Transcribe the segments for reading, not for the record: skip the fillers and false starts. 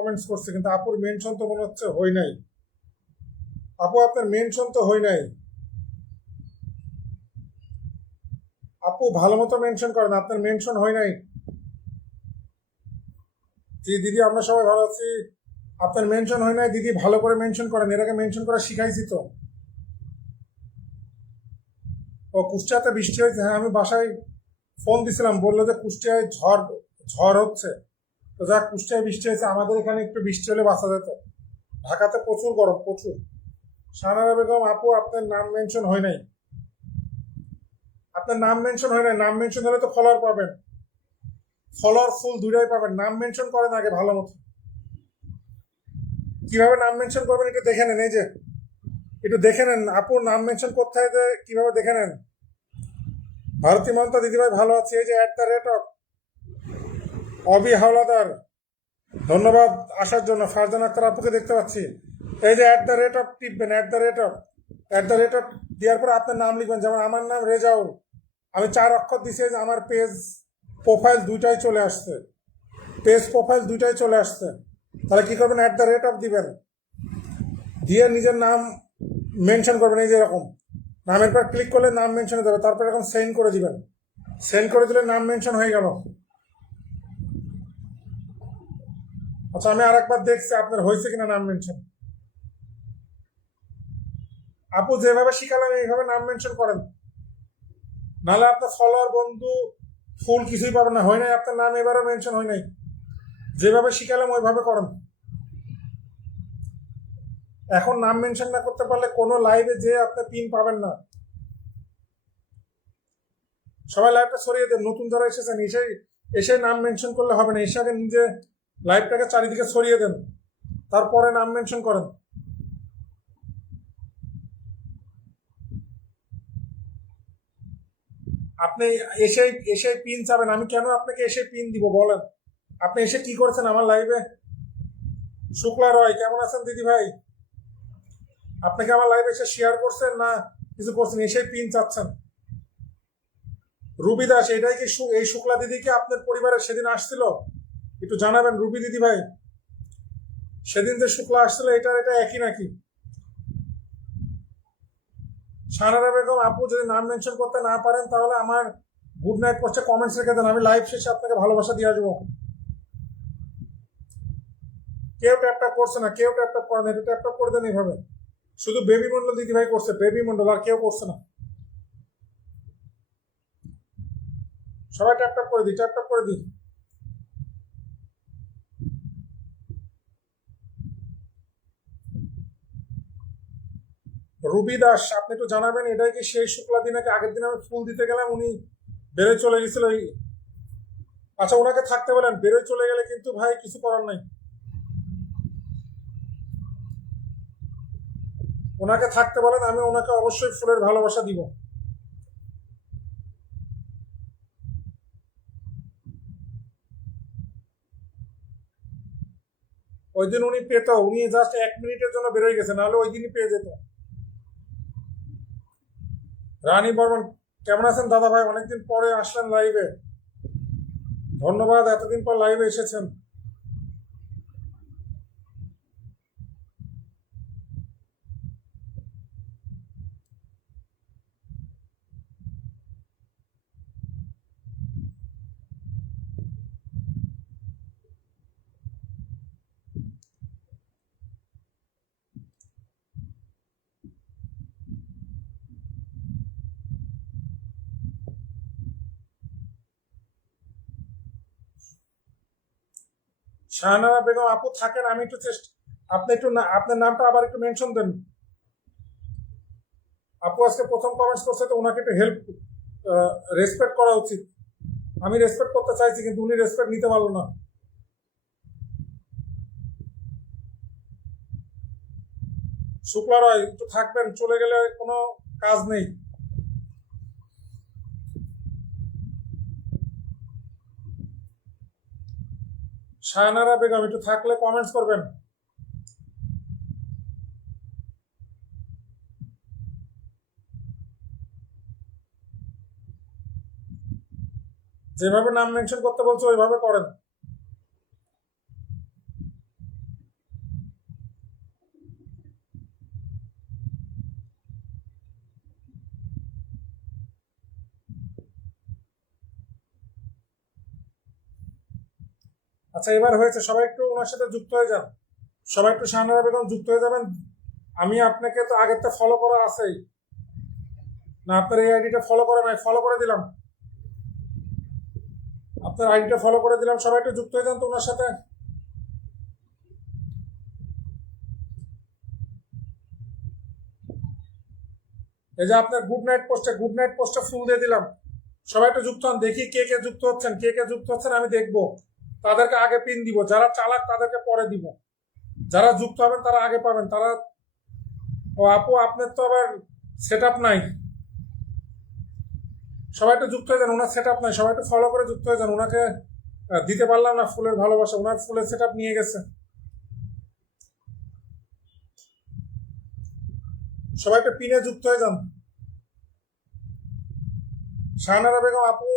Comments করছে, কিন্তু আপুর মেনশন তো মনে হচ্ছে হয় নাই। আপু আপনার মেনশন তো হয় নাই। আপু ভালো মতো মেনশন করেন, আপনার মেনশন হয় নাই। জি দিদি, আমরা সবাই ভালো আছি। আপনার মেনশন হয় নাই দিদি, ভালো করে মেনশন করেন, এর আগে মেনশন করা শিখাইছি তো। ও কুষ্টিয়াতে বৃষ্টি হয়েছে, হ্যাঁ আমি বাসায় ফোন দিছিলাম, বললো যে কুষ্টিয়ায় ঝড় ঝড় হচ্ছে। তো যাক, কুষ্টিয়ায় বৃষ্টি হয়েছে, আমাদের এখানে একটু বৃষ্টি হলে বাঁচা যেত। ঢাকাতে প্রচুর গরম, প্রচুর। শাহনারা বেগম আপু আপনার নাম মেনশন হয় নাই। আপনার নাম মেনশন হয় নাই, নাম মেনশন হলে তো ফলোয়ার পাবেন, ফলোয়ার ফুল দুটাই পাবেন। নাম মেনশন করেন আগে ভালো মতো। কিভাবে নাম মেনশন করবেন একটু দেখে নেন, এই যে একটু দেখে নেন আপুর নাম মেনশন করতে হয় যে কিভাবে দেখে নেন। ভারতী মমতা দিদিভাই ভালো আছে, এই যে @, অবি হাওলাদার, ধন্যবাদ আসার জন্য। ফারজান আক্তার আপুকে দেখতে পাচ্ছি। এই যে টিপবেন, দেওয়ার পর আপনার নাম লিখবেন, যেমন আমার নাম রেজাউল, আমি 4 অক্ষর দিছি, যে আমার পেজ প্রোফাইল দুইটাই চলে আসছে, পেজ প্রোফাইল দুইটাই চলে আসছে। তাহলে কি করবেন, দিবেন, দিয়ে নিজের নাম মেনশন করবেন, এই যে এরকম নামের পর ক্লিক করলে নাম মেনশন হয়ে যাবে, তারপর এরকম সেন্ড করে দিবেন। সেন্ড করে দিলে নাম মেনশন হয়ে গেল। আচ্ছা, আমি আরেকবার দেখছি আপনার হয়েছে কিনা নাম মেনশন। আপু যেভাবে শিখালাম এইভাবে নাম মেনশন করেন, নাহলে আপনার ফলোয়ার বন্ধু ফুল কিছুই পাবেন না। হয় নাই আপনার নাম এবারও মেনশন হয় নাই, যেভাবে শিখালাম ওইভাবে করেন। এখন নাম মেনশন না করতে পারলে কোনো লাইভে যে আপনি পিন পাবেন না। সবাই লাইভটা সরিয়ে দেন, নতুন যারা এসেছেন এসে এসে নাম মেনশন করলে হবে না, এসে আগে নিজে লাইভটাকে চারিদিকে ছড়িয়ে দেন, তারপরে নাম মেনশন করেন। আপনি এসে এসে পিন চাবেন, আমি কেন আপনাকে এসে পিন দিব বলেন? আপনি এসে কি করেছেন আমার লাইভে? শুক্লা রয় কেমন আছেন দিদি ভাই? আপনাকে আমার লাইভে এসে শেয়ার করছেন না কিছু করছেন, এসে পিন চাচ্ছেন? রুবি দাস, এটাই কি এই শুক্লা দিদি কি আপনার পরিবারে সেদিন আসছিল? একটু জানাবেন রুবি দিদি ভাই, সেদিন যে শুক্লা আসছিল এটা একই নাকি? শাহনারা বেগম আপু যদি নাম মেনশন করতে না পারেন তাহলে আমার গুড নাইট পোস্টে কমেন্টস রেখে দেন, আমি লাইভ শেষে আপনাকে ভালোবাসা দিয়ে আসবো। কেউ ট্যাপ করছে না, কেউ ট্যাপ করেন, এটা ট্যাপ করে দেন এইভাবে। শুধু বেবি মন্ডল দিদি ভাই করছে, বেবি মন্ডল, আর কেউ করছে না। সবাই ট্যাপ করে দিই, ট্যাপ করে দিই। রুবি দাস, আপনি একটু জানাবেন এটাই কি সেই শুক্লা দিনাকে? আগের দিন আমি ফুল দিতে গেলাম, উনি বেরোয় চলে গেছিল। আচ্ছা, ওনাকে থাকতে বলেন, বেরোয় চলে গেলে কিন্তু ভাই কিছু করার নাই। ওনাকে থাকতে বলেন, আমি ওনাকে অবশ্যই ফুলের ভালোবাসা দিব। ওই দিন উনি পেত, উনি জাস্ট 1 মিনিটের জন্য বেরোয় গেছে, নাহলে ওই দিনই পেয়ে যেত। রানী বর্মন কেমন আছেন দাদা ভাই? অনেকদিন পরে আসলেন লাইভে, ধন্যবাদ এতদিন পর লাইভে এসেছেন। শাহনারা বেগম আপু থাকেন, আমি একটু চেষ্টা, আপনি একটু আপনার নামটা আবার একটু মেনশন দেন। আপু আজকে প্রথম কমেন্টস করছে, তো ওনাকে একটু হেল্প, রেসপেক্ট করা উচিত। আমি রেসপেক্ট করতে চাইছি কিন্তু উনি রেসপেক্ট নিতে পারলো না। শুক্লা রয় একটু থাকবেন, চলে গেলে কোনো কাজ নেই। শাহনারা বেগম একটু থাকলে কমেন্টস করবেন। যেভাবে নাম মেনশন করতে বলছো ওইভাবে করেন। আচ্ছা এবার হয়েছে, সবাই একটু ওনার সাথে যুক্ত হয়ে যান, সবাই একটু শাহানারা বেগম যুক্ত হয়ে যাবেন। আমি আপনাকে তো আগের তো ফলো করা আছেই না, আপনার এই আইডিটা ফলো করা নাই, ফলো করে দিলাম, আপনার আইডিটা ফলো করে দিলাম, সবাই একটু যুক্ত হয়ে যান তো ওনার সাথে। এই যে আপনার গুড নাইট পোস্টে ফুল দিয়ে দিলাম, সবাই একটু যুক্ত হন, দেখি কে কে যুক্ত হচ্ছেন, কে কে যুক্ত হচ্ছেন আমি দেখবো। তাদেরকে আগে পিন দিব, যারা চালাক তাদেরকে পরে দিব, যারা যুক্ত হবেন তারা আগে পাবেন। তারা, ও আপু আপনার তো আবার সেট আপ নাই, সবাই একটু যুক্ত হয়ে যান, ওনার সেট আপ নাই, সবাই একটু ফলো করে যুক্ত হয়ে যান। ওনাকে দিতে পারলাম না ফুলের ভালোবাসা, ওনার ফুলের সেট আপ নিয়ে গেছে। সবাই একটু পিনে যুক্ত হয়ে যান। শাহানারা বেগম আপু,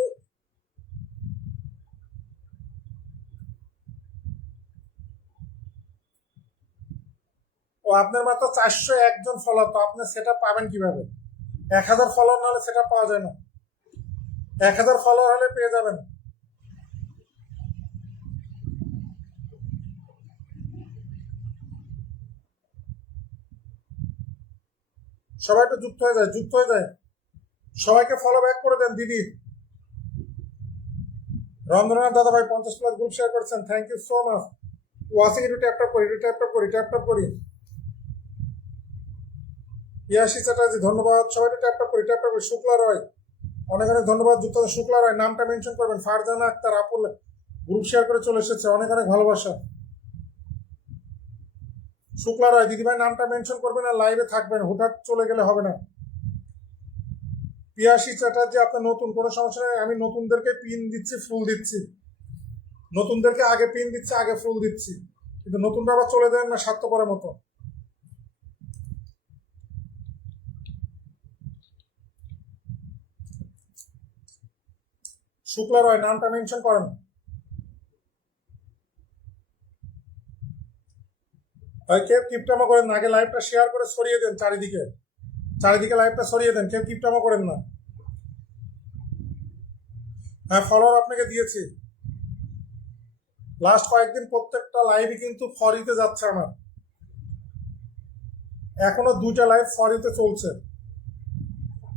ও আপনার মাত্র 401 জন ফলোয়ার, তো আপনি সেটা পাবেন কিভাবে? 1000 ফলোয়ার না হলে সেটা পাওয়া যায় না, 1000 ফলোয়ার হলে পেয়ে যাবেন। সবাই একটু যুক্ত হয়ে যায়, যুক্ত হয়ে যায়, সবাইকে ফলো ব্যাক করে দেন। দিদি রন্ধনাথ দাদা ভাই 50+ গ্রুপ শেয়ার করছেন, থ্যাংক ইউ সো মাচ। ওয়াসিং একটু ট্যাপ ট্যাপ করি, একটু ট্যাপ ট্যাপ করি, ট্যাপ ট্যাপ করি। ইয়াশি চ্যাটার্জি ধন্যবাদ, সবাই একটু ট্যাপ ট্যাপ করি, ট্যাপ ট্যাপ করি। শুক্লা রয় অনেক অনেক ধন্যবাদ, যুক্ত শুক্লা রয়, নামটা মেনশন করবেন। ফারজানা আক্তার আপুল গ্রুপ শেয়ার করে চলে এসেছে, অনেক অনেক ভালোবাসা। শুক্লা রয় দিদিভাই নামটা মেনশন করবেন আর লাইভে থাকবেন, হুটহাট চলে গেলে হবে না। পিয়াসী চ্যাটার্জি আপনার নতুন, কোনো সমস্যা নেই, আমি নতুনদেরকে পিন দিচ্ছি, ফুল দিচ্ছি, নতুনদেরকে আগে পিন দিচ্ছি, আগে ফুল দিচ্ছি, কিন্তু নতুনরা আবার চলে দেন না স্বার্থপরের মতো। শুক্লা রয় নামটা মেনশন করেন। ভাই কেউ কিপটামা করেন না, আগে লাইভটা শেয়ার করে সরিয়ে দেন চারিদিকে, চারিদিকে লাইভটা সরিয়ে দেন, কেউ কিপটামা করেন না। হ্যাঁ ফলোয়ার আপনাকে দিয়েছি, লাস্ট কয়েকদিন প্রত্যেকটা লাইভই কিন্তু ফরিতে যাচ্ছে আমার, এখনো 2টা লাইভ ফরিতে চলছে।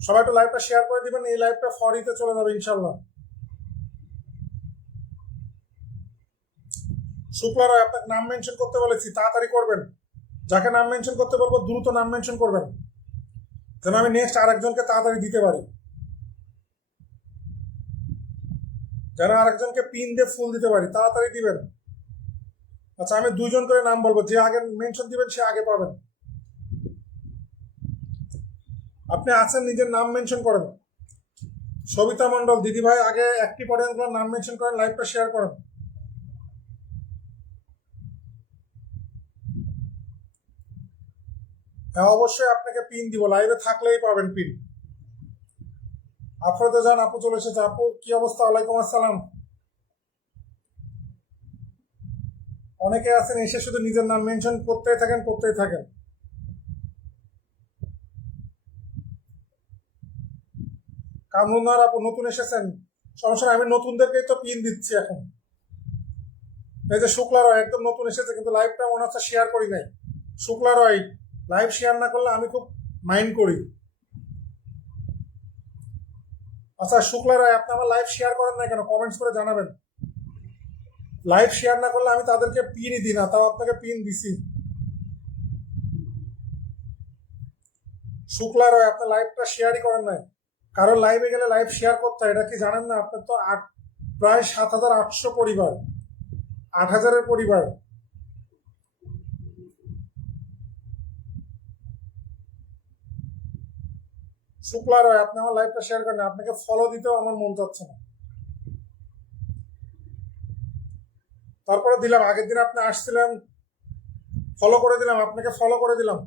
সবাই একটু লাইভটা শেয়ার করে দিবেন, এই লাইভটা ফরিতে চলে যাবে ইনশাল্লাহ। শুক্লা রয় আপনাকে নাম মেনশন করতে বলেছি, তাড়াতাড়ি করবেন, যাকে নাম মেনশন করতে বলবো দ্রুত নাম মেনশন করবেন, যেন আমি নেক্সট আরেকজনকে তাড়াতাড়ি দিতে পারি, যেন আরেকজনকে পিন দিয়ে ফুল দিতে পারি, তাড়াতাড়ি দিবেন। আচ্ছা আমি 2জন করে নাম বলবো, যে আগে মেনশন দিবেন সে আগে পাবেন। আপনি আছেন নিজের নাম মেনশন করেন। সবিতা মন্ডল দিদিভাই আগে অ্যাক্টিভ অডিয়েন্সগুলোর নাম মেনশন করেন, লাইভটা শেয়ার করেন। হ্যাঁ অবশ্যই আপনাকে পিন দিব, লাইভে থাকলেই পাবেন পিন। আফরোজা জান আপু চলে এসেছে, আপু কি অবস্থা? ওয়ালাইকুম আসসালাম। অনেকে আছেন এসে শুধু নিজের নাম মেনশন করতেই থাকেন, করতেই থাকেন। কামরুনার আপু নতুন এসেছেন, সমস্যা নাই, আমি নতুনদেরকেই তো পিন দিচ্ছি এখন। এই যে শুক্লা রয় একদম নতুন এসেছে, কিন্তু লাইভটা মনে হচ্ছে শেয়ার করি নাই। শুক্লা রয় লাইভ শেয়ার না করলে আমি খুব মাইন্ড করি। আচ্ছা শুক্লা রায় আপনি আমার লাইভ শেয়ার করেন না কেন, কমেন্টস করে জানাবেন। লাইভ শেয়ার না করলে আমি তাদেরকে পিনই দিই না, তাও আপনাকে পিন দিছি। শুক্লা রয় আপনার লাইভটা শেয়ারই করেন নাই, কারণ লাইভে গেলে লাইভ শেয়ার করতে হয়, এটা কি জানেন না? আপনার তো প্রায় 7800 পরিবার, 8000-এর পরিবার। শুক্লা রয় আপনি আমার লাইভটা শেয়ার করেন, আপনাকে ফলো দিতেও আমার মন চাচ্ছে না। তারপরে দিলাম, আগের দিন আপনি আসছিলেন, ফলো করে দিলাম, আপনাকে ফলো করে দিলাম।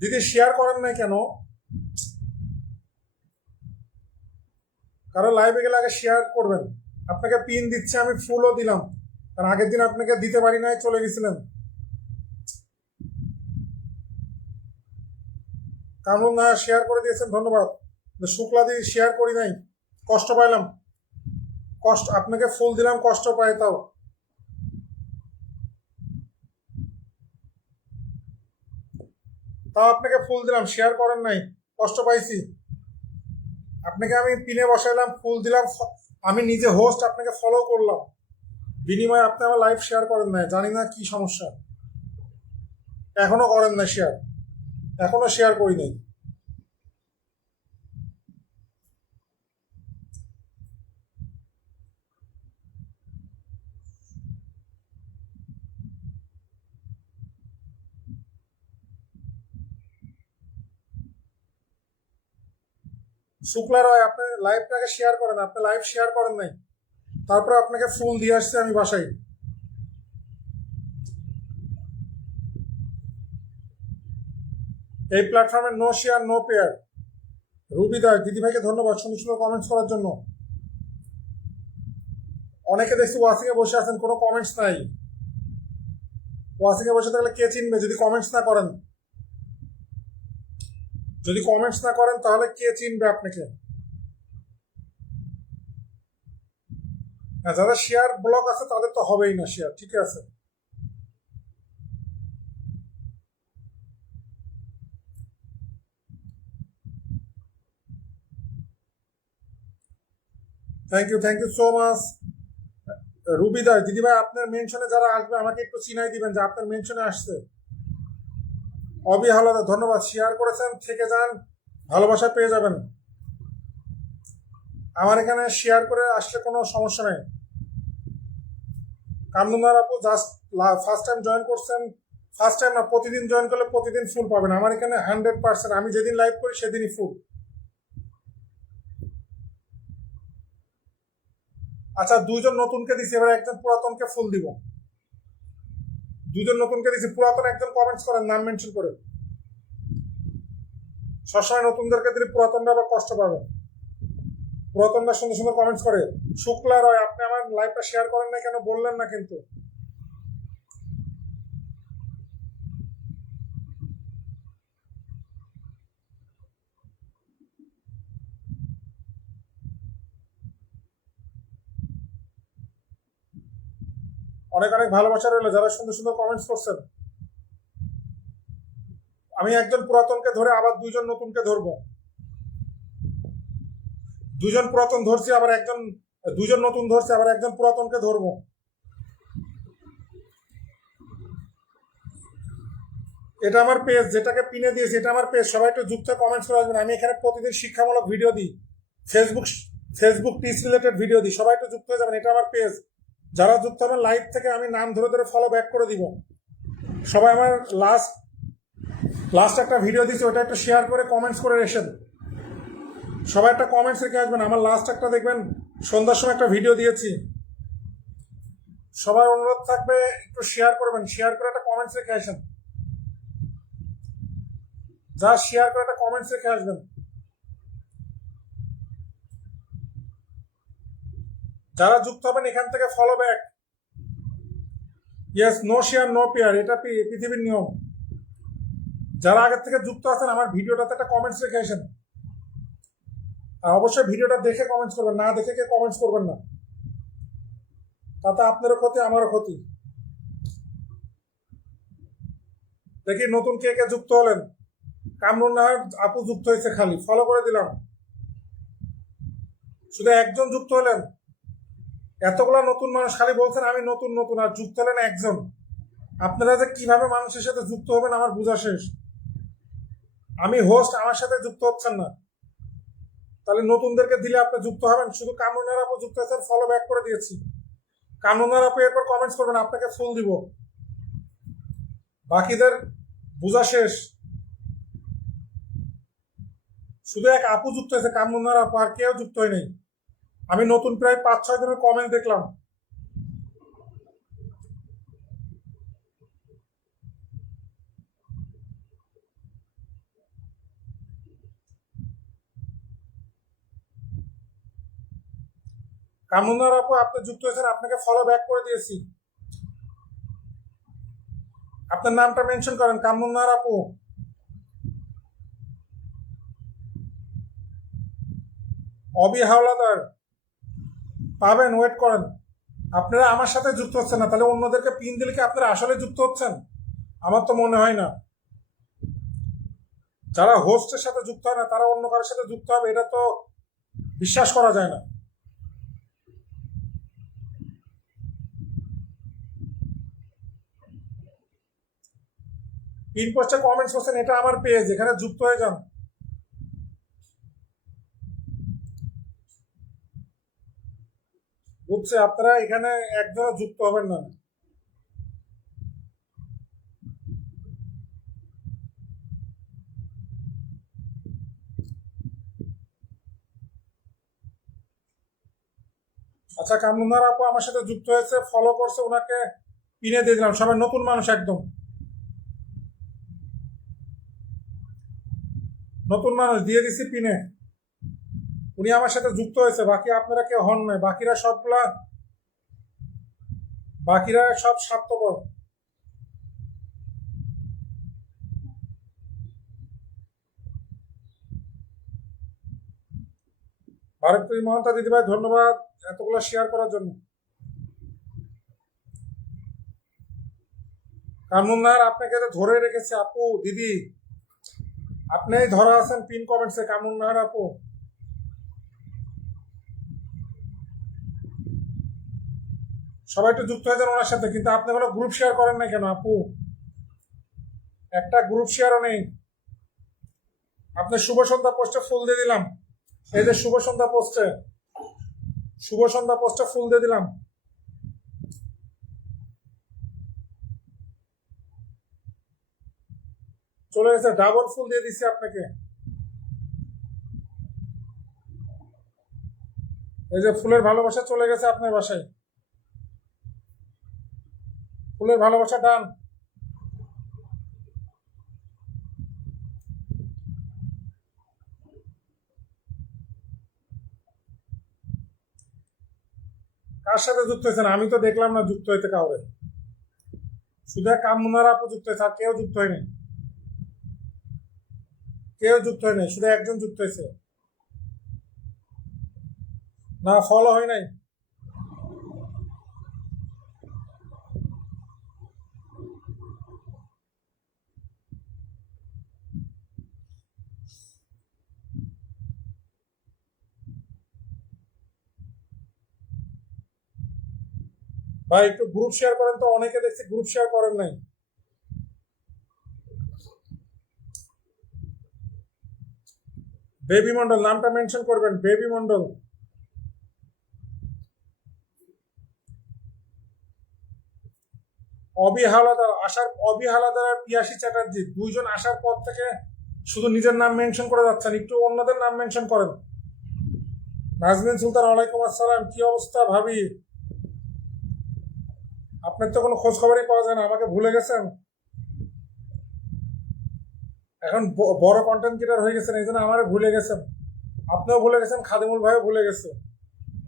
দিদি শেয়ার করেন নাই কেন? কারণ লাইভে গেলে আগে শেয়ার করবেন। আপনাকে পিন দিচ্ছে, আমি ফুলও দিলাম, কারণ আগের দিন আপনাকে দিতে পারি নাই, চলে গেছিলেন। কামরুন না শেয়ার করে দিয়েছেন, ধন্যবাদ। শুক্লা দিদি শেয়ার করি নাই, কষ্ট পাইলাম, কষ্ট, আপনাকে ফুল দিলাম, কষ্ট পাই তাও। তাও আপনাকে ফুল দিলাম, শেয়ার করেন নাই, কষ্ট পাইছি। আপনাকে আমি পিনে বসাইলাম, ফুল দিলাম, আমি নিজে হোস্ট, আপনাকে ফলো করলাম, বিনিময়ে আপনি আমার লাইভ শেয়ার করেন নাই। জানি না কি সমস্যা, এখনো করেন না শেয়ার, এখনো শেয়ার করি নাই। শুক্লা রয়, আপনি লাইভটাকে শেয়ার করেন, আপনি লাইভ শেয়ার করেন নাই, তারপরে আপনাকে ফুল দিয়ে আসছে আমি বাসায়। এই প্ল্যাটফর্মে no share no pair. Ruby Das, দিদিভাইকে ধন্যবাদ সুন্দর সুন্দর কমেন্টস করার জন্য। অনেকে দেখছি ওয়াচিং এ বসে আছেন, কোনো কমেন্টস নাই। ওয়াচিং এ বসে থাকলে কে চিনবে যদি কমেন্টস না করেন? যদি কমেন্টস না করেন তাহলে কে চিনবে আপনাকে? হ্যাঁ, যাদের শেয়ার ব্লক আছে তাদের তো হবেই না শেয়ার, ঠিক আছে। Thank you so much. Ruby Das, দিদিভাই আপনার মেনশনে যারা আসবে আমাকে একটু চিনাই দিবেন যে আপনার মেনশনে আসছে। অবি হালদার, ধন্যবাদ, শেয়ার করেছেন, থেকে যান, ভালোবাসা পেয়ে যাবেন। আমার এখানে শেয়ার করে আসলে কোনো সমস্যা নেই। কামরুনার আপু জাস্ট ফার্স্ট টাইম জয়েন করছেন, ফার্স্ট টাইম না, প্রতিদিন জয়েন করলে প্রতিদিন ফুল পাবেন আমার এখানে 100%। আমি যেদিন লাইভ করি সেদিনই ফুল। আচ্ছা, দুইজন নতুনকে দিছি, এবার একজন পুরাতনকে ফুল দিব। দুইজন নতুনকে দিছি, পুরাতন একজন কমেন্টস করেন নাম মেনশন করে। সবসময় নতুনদেরকে দিলে পুরাতনরা আবার কষ্ট পাবে। পুরাতনরা সুন্দর সুন্দর কমেন্টস করে। শুক্লা রয়, আপনি আমার লাইভটা শেয়ার করেন না কেন বললেন না কিন্তু। অনেক অনেক ভালোবাসা রইলো যারা সুন্দর সুন্দর কমেন্টস করছেন। আমি একজন পুরাতনকে ধরে আবার দুইজন নতুনকে ধরবো। দুজন পুরাতন ধরছি, আবার একজন, দুজন নতুন ধরছি, আবার একজন পুরাতনকে ধরবো। এটা আমার পেজ, যেটাকে পিনে দিয়েছি এটা আমার পেজ, সবাই একটু যুক্ত কমেন্টস করে আসবেন। আমি এখানে প্রতিদিন শিক্ষামূলক ভিডিও দিই, Facebook Facebook piece related video দিই, সবাই একটু যুক্ত হয়ে যাবেন, এটা আমার পেজ। যারা যুক্ত হবেন লাইভ থেকে আমি নাম ধরে ধরে ফলো ব্যাক করে দিব। সবাই আমার লাস্ট লাস্ট একটা ভিডিও দিচ্ছি, ওটা একটু শেয়ার করে কমেন্টস করে রেখেছেন। সবাই একটা কমেন্টস রেখে আসবেন। আমার লাস্ট একটা দেখবেন সন্ধ্যার সময় একটা ভিডিও দিয়েছি। সবার অনুরোধ থাকবে একটু শেয়ার করবেন, শেয়ার করে একটা কমেন্টস রেখে আসেন। যা শেয়ার করে একটা কমেন্টস রেখে আসবেন। যারা যুক্ত হবেন এখান থেকে follow back. Yes, no share no pair, এটা পৃথিবীর নিয়ম। যারা আগের থেকে যুক্ত আছেন আমার ভিডিওটাতে একটা কমেন্টস রেখে আসেন। আর অবশ্যই ভিডিওটা দেখে কমেন্টস করবেন, না দেখে কে কমেন্টস করবেন না, তাতে আপনারও ক্ষতি আমারও ক্ষতি। দেখি নতুন কে কে যুক্ত হলেন। কামরুন নাহার আপু যুক্ত হয়েছে, খালি ফলো করে দিলাম। শুধু একজন যুক্ত হলেন, এতগুলা নতুন মানুষ খালি বলছেন আমি নতুন নতুন, আর যুক্ত হলেন একজন। আপনারা যে কিভাবে মানুষের সাথে যুক্ত হবেন আমার বোঝা শেষ। আমি হোস্ট, আমার সাথে যুক্ত হচ্ছেন না, তাহলে নতুনদেরকে দিলে আপনি যুক্ত হবেন। শুধু কামরুনার আপু যুক্ত হয়েছেন, ফলো ব্যাক করে দিয়েছি। কামরুনার আপু এরপর কমেন্টস করবেন, আপনাকে ফুল দিব। বাকিদের বোঝা শেষ। শুধু এক আপু যুক্ত হয়েছে, কামরুনার আপু, আর কেউ যুক্ত হয় নাই। আমি নতুন প্রায় 5-6 জনের কমেন্ট দেখলাম। কামরুনার আপু আপনি যুক্ত হয়েছেন, আপনাকে ফলো ব্যাক করে দিয়েছি। আপনার নামটা মেনশন করেন, কামরুনার আপু। অবি হাওলাদার, পাবেন, ওয়েট করেন। আপনারা আমার সাথে যুক্ত হচ্ছেন না, তাহলে অন্যদেরকে পিন দিলে কি আপনারা আসলে যুক্ত হচ্ছেন? আমার তো মনে হয় না। যারা হোস্টের সাথে যুক্ত হয় না তারা অন্য কারোর সাথে যুক্ত হবে, এটা তো বিশ্বাস করা যায় না। পিন পোস্টে কমেন্টস করছেন, এটা আমার পেজ, এখানে যুক্ত হয়ে যান। বুঝছে, আপনারা এখানে একজনও যুক্ত হবেন না। আচ্ছা, কামরুন্নার আপু আমার সাথে যুক্ত হয়েছে, ফলো করছে, ওনাকে পিনে দিয়ে দিলাম। সবাই নতুন মানুষ, একদম নতুন মানুষ, দিয়ে দিছি পিনে। উনি আমার সাথে যুক্ত হয়েছে, বাকি আপনারা কেউ হন নাই, বাকিরা সব স্বার্থপর। ভারতীয় মহান্তা দিদিভাই, ধন্যবাদ এতগুলো শেয়ার করার জন্য। কামরুন্নার আপনাকে তো ধরে রেখেছে আপু, দিদি আপনি ধরা আছেন পিন কমেন্টসে, কামরুন্নার আপু। সবাই একটু যুক্ত হয়ে যান ওনার সাথে, কিন্তু আপনি কোনো গ্রুপ শেয়ার করেন না কেন আপু? একটা গ্রুপ শেয়ারও নেই। আপনি শুভ সন্ধ্যা পোস্টে ফুল দিয়ে দিলাম, এই যে শুভ সন্ধ্যা পোস্টে ফুল দিয়ে দিলাম। চলে গেছে, ডাবল ফুল দিয়ে দিচ্ছি আপনাকে। এই যে ফুলের ভালোবাসা চলে গেছে আপনার বাসায়, ফুলের ভালোবাসা ডান। কার সাথে যুক্ত হয়েছেন? আমি তো দেখলাম না যুক্ত হইতে কাউরে, শুধু কামরুন্নার আপু যুক্ত হয়েছে, আর কেউ যুক্ত হয়নি, শুধু একজন যুক্ত হয়েছে। না, ফলো হয় নাই। ভাই একটু গ্রুপ শেয়ার করেন তো, অনেকে দেখছি গ্রুপ শেয়ার করেন নাই। বেবি মন্ডল নামটা মেনশন করবেন, বেবি মন্ডল। অবি হালাদার আর পিয়াসী চ্যাটার্জি দুইজন আসার পর থেকে শুধু নিজের নাম মেনশন করে যাচ্ছেন, একটু অন্যদের নাম মেনশন করেন। নাজমিন সুলতান, ওয়ালাইকুম আসসালাম, কি অবস্থা ভাবি? আপনার তো কোনো খোঁজ খবরই পাওয়া যায় না, আমাকে ভুলে গেছেন? এখন বড় কন্টেন্ট ক্রিয়েটার হয়ে গেছেন, এই জন্য আমারে ভুলে গেছেন। আপনিও ভুলে গেছেন, খাদিমুল ভাইও ভুলে গেছে।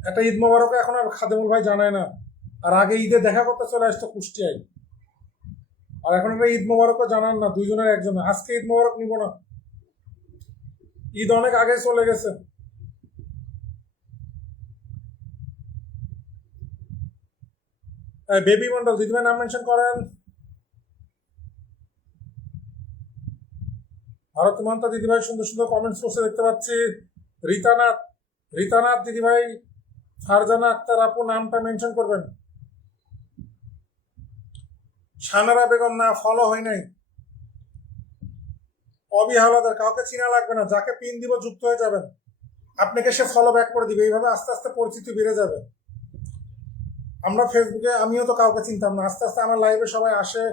একটা ঈদ মোবারক এখন আর খাদিমুল ভাই জানায় না, আর আগে ঈদে দেখা করতে চলে আসতো কুষ্টিয়ায়, আর এখন একটা ঈদ মোবারকও জানান না, দুইজনের একজন। আজকে ঈদ মোবারক নিব না, ঈদ অনেক আগে চলে গেছে। বেবি মন্ডল, দিদিভাই নাম মেনশন করেন। ভারত মহান্তা দিদিভাই সুন্দর সুন্দর কমেন্টস করছে দেখতে পাচ্ছি। রীতানাথ রীতানাথ দিদিভাই, ফারজানা আক্তার আপু নামটা মেনশন করবেন। সানারা বেগম, না ফলো হয় নাই। অবি হাওলাদার, কাউকে চিনা লাগবে না, যাকে পিন দিব যুক্ত হয়ে যাবেন, আপনাকে সে ফলো ব্যাক করে দিবে, এইভাবে আস্তে আস্তে পরিচিতি বেড়ে যাবে। আমরা ফেসবুকে, আমিও তো কাউকে চিনতাম না, আস্তে আস্তে আমার লাইভে সবাই আসে,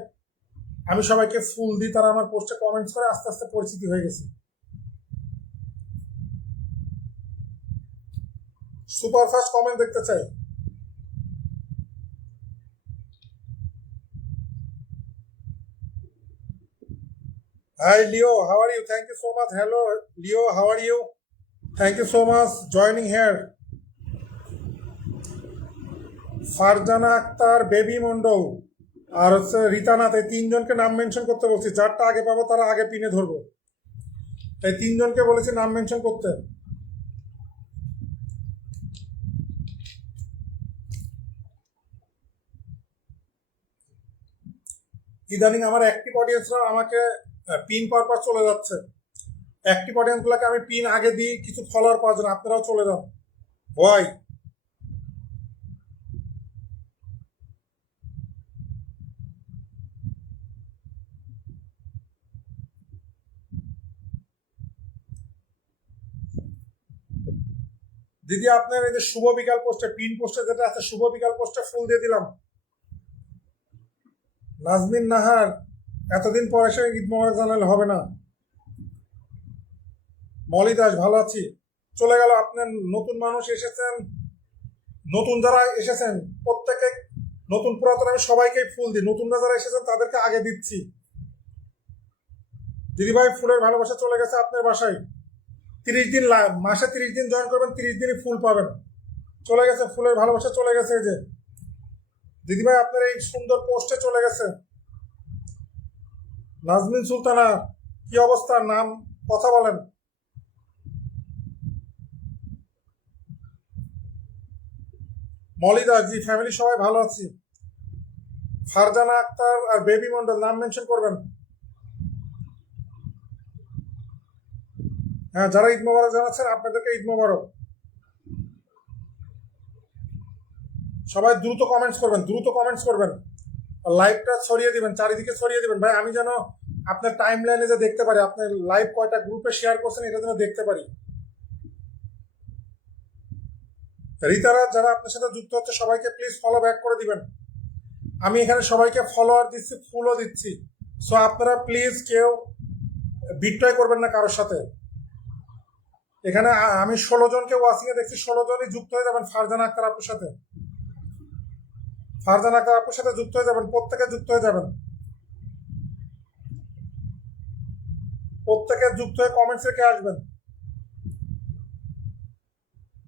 আমি সবাইকে ফুল দিই, তারা আমার পোস্টে কমেন্টস করে, আস্তে আস্তে পরিচিতি হয়ে গেছে। সুপারফাস্ট কমেন্ট দেখতে চাই। Hi Leo, how are you? Thank you so much. Hello Leo, how are you? Thank you so much joining here. Farzana Akter, Baby Mondal আর হচ্ছে রীতানাথ, এই তিনজনকে নাম মেনশন করতে বলছি, যারটা আগে পাবো তারা আগে পিনে ধরবো। এই তিনজনকে বলেছি নাম মেনশন করতে। ইদানিং আমার অ্যাক্টিভ অডিয়েন্সরা আমাকে পিন পাওয়ার পর চলে যাচ্ছে। অ্যাক্টিভ অডিয়েন্স গুলাকে আমি পিন আগে দিই কিছু ফলোয়ার পাওয়ার জন্য, আপনারাও চলে যান। ওয়াই? দিদি আপনার এই যে শুভ বিকাল পোস্টে, পিন পোস্টে যেটা আছে শুভ বিকাল পোস্টে ফুল দিয়ে দিলাম। নাজমিন নাহার, এতদিন পর এসে ঈদ মোবারক জানালে হবে না। মলি দাস, ভালো আছি। চলে গেল আপনার নতুন মানুষ এসেছেন, নতুন যারা এসেছেন প্রত্যেকে, নতুন পুরাতন আমি সবাইকে ফুল দিই, নতুনরা যারা এসেছেন তাদেরকে আগে দিচ্ছি। দিদিভাই ফুলের ভালোবাসা চলে গেছে আপনার বাসায়। 30 দিন মাসে 30 দিন জয়েন করবেন, 30 দিনই ফুল পাবেন। চলে গেছে ফুলের ভালোবাসা, চলে গেছে। এই যে দিদিভাই আপনার এই সুন্দর পোস্টে চলে গেছে। নাজমিন সুলতানা, কি অবস্থা? নাম, কথা বলেন। মলিদা, জি ফ্যামিলি সবাই ভালো আছি। ফারজানা আক্তার আর বেবি মন্ডল, নাম মেনশন করবেন। হ্যাঁ, যারা ঈদ মোবারক জানাচ্ছেন আপনাদেরকে ঈদ মোবারক। সবাই দ্রুত কমেন্টস করবেন, দ্রুত কমেন্টস করবেন। লাইভটা ছড়িয়ে দিবেন, চারিদিকে ছড়িয়ে দিবেন ভাই, আমি যেন আপনার টাইম লাইনে যে দেখতে পারি আপনার লাইভ কয়টা গ্রুপে শেয়ার করছেন, এটা যেন দেখতে পারি। রিতারা, যারা আপনার সাথে যুক্ত হচ্ছে সবাইকে প্লিজ ফলো ব্যাক করে দিবেন। আমি এখানে সবাইকে ফলোয়ার দিচ্ছি, ফুলও দিচ্ছি। সো আপনারা প্লিজ কেউ বিট্রয় করবেন না কারোর সাথে। এখানে আমি 16 জনকে ওয়াচিং এ দেখছি, 16 জনই যুক্ত হয়ে যাবেন ফারজানা আক্তার আপুর সাথে। ফারজানা আক্তার আপুর সাথে যুক্ত হয়ে যাবেন, প্রত্যেকে যুক্ত হয়ে যাবেন। প্রত্যেকে যুক্ত হয়ে কমেন্টস রেখে আসবেন।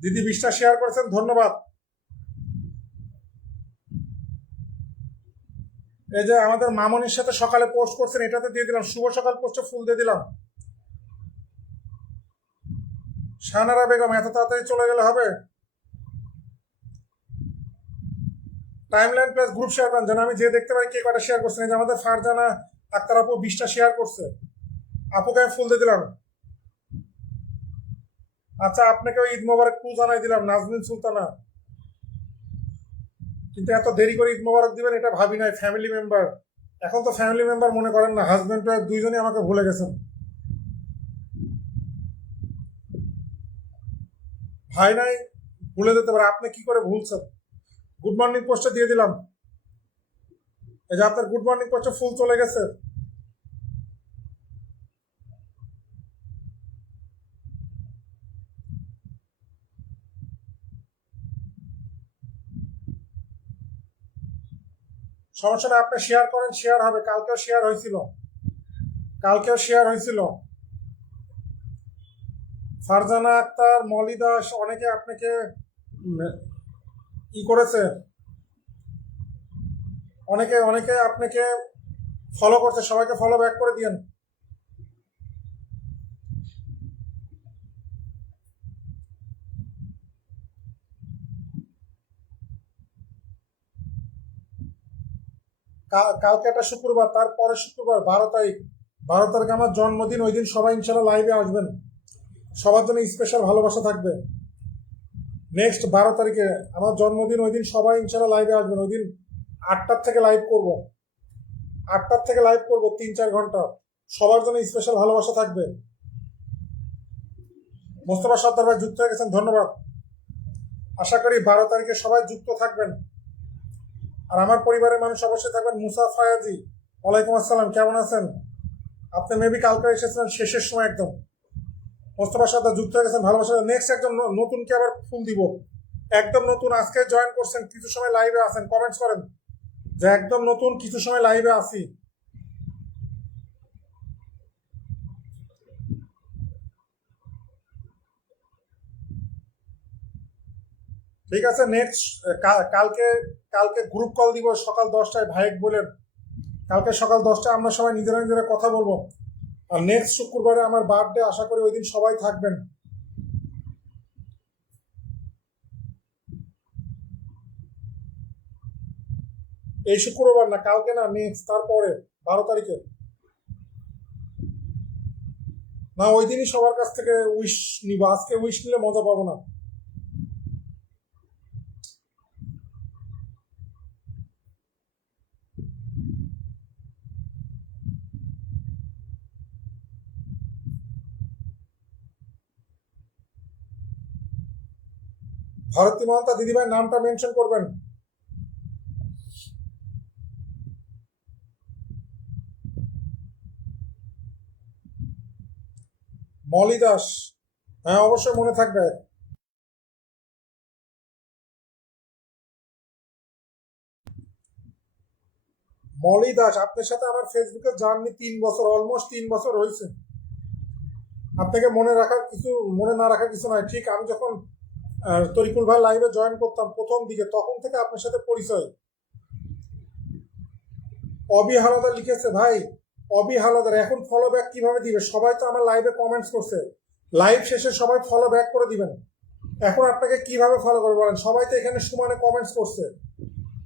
দিদি 20টা শেয়ার করেছেন, ধন্যবাদ। এই যে আমাদের মামনির সাথে সকালে পোস্ট করছেন, এটাতে দিয়ে দিলাম, শুভ সকাল পোস্টে ফুল দিয়ে দিলাম। শাহনারা বেগম, এত তাড়াতাড়ি চলে গেলে হবে? Time line plus group share করেন যেন আমি যে দেখতে পাই কে কটা শেয়ার করছেন। এই যে আমাদের ফারজানা আক্তার আপু 20টা শেয়ার করছে, আপুকে আমি ফুল দিয়ে দিলাম। আচ্ছা, আপনাকেও ঈদ মোবারক টু জানাই দিলাম, নাজমিন সুলতানা। কিন্তু এত দেরি করে ঈদ মোবারক দিবেন এটা ভাবি নাই। ফ্যামিলি মেম্বার, এখন তো ফ্যামিলি মেম্বার মনে করেন না, হাজবেন্ড ওয়াইফ দুইজনই আমাকে ভুলে গেছেন। ভাই নাই, ভুলে যেতে পারে, আপনি কি করে ভুলছেন? গুড মর্নিং পোস্টে দিয়ে দিলাম। এই যে আপনার গুড মর্নিং পোস্টে ফুল চলে গেছে। সমস্যা নেই, আপনি শেয়ার করেন, শেয়ার হবে। কালকেও শেয়ার হয়েছিল, কালকেও শেয়ার হয়েছিল। ফারজানা আক্তার, মলি দাস, অনেকে আপনাকে উম, ই করেছে, অনেকে অনেকে আপনাকে ফলো করছে, সবাইকে ফলো ব্যাক করে দিয়েন। কালকে একটা শুক্রবার, তারপরে শুক্রবার 12 তারিখ, 12 তারিখ আমার জন্মদিন। ওই দিন সবাই ইনশাল্লাহ লাইভে আসবেন, সবার জন্য স্পেশাল ভালোবাসা থাকবে। নেক্সট 12 তারিখে আমার জন্মদিন, ওই দিন সবাই ইনশাল্লাহ লাইভে আসবেন। ওই দিন 8টার থেকে লাইভ করব, 8টার থেকে লাইভ করব 3-4 ঘন্টা, সবার জন্য স্পেশাল ভালোবাসা থাকবে। মোস্তফা সর্দার ভাই যুক্ত হয়ে গেছেন, ধন্যবাদ। আশা করি 12 তারিখে সবাই যুক্ত থাকবেন। আর আমার পরিবারের মানুষ অবশ্যই থাকবেন। মুসা ফায়াজি, ওয়ালাইকুম আসসালাম, কেমন আছেন? আপনি মেবি কালকে এসেছিলেন শেষের সময় একদম। মোস্তফার সাথে যুক্ত হয়ে গেছেন, ভালোবাসা। নেক্সট একজন নতুনকে আবার ফুল দিব, একদম নতুন, আজকে জয়েন করছেন, কিছু সময় লাইভে আছেন, কমেন্টস করেন যে একদম নতুন, কিছু সময় লাইভে আসি। ঠিক আছে, নেক্সট কালকে, কালকে গ্রুপ কল দিব সকাল 10টায়, ভাইক বলেন। কালকে সকাল 10টায় আমরা সবাই নিজেরা নিজেরা কথা বলবো। আর নেক্সট শুক্রবারে আমার বার্থডে, আশা করি ওই দিন সবাই থাকবেন। এই শুক্রবার না, কালকে না, নেক্সট তারপরে 12 তারিখে। না, ওই দিনই সবার কাছ থেকে উইশ নিব, আজকে উইশ নিলে মজা পাবো না। ভারতী মহান্তা দিদিভাই নামটা মেনশন করবেন। মলি দাস, হ্যাঁ অবশ্যই মনে থাকবে। মলি দাস, আপনার সাথে আমার ফেসবুকে জার্নি 3 বছর, অলমোস্ট 3 বছর হয়েছে। আপনাকে মনে না রাখার কিছু নয়। ঠিক আমি যখন তরিকুল ভাই লাইভে জয়েন করতাম প্রথম দিকে, তখন থেকে আপনার সাথে পরিচয়। অবি হালদার লিখেছে ভাই, অবি হালদার এখন ফলো ব্যাক কিভাবে দিবে? সবাই তো আমার লাইভে কমেন্টস করছে, লাইভ শেষে সবাই ফলো ব্যাক করে দিবেন। এখন আপনাকে কিভাবে ফলো করবো বলেন? সবাই তো এখানে সমানে কমেন্টস করছে,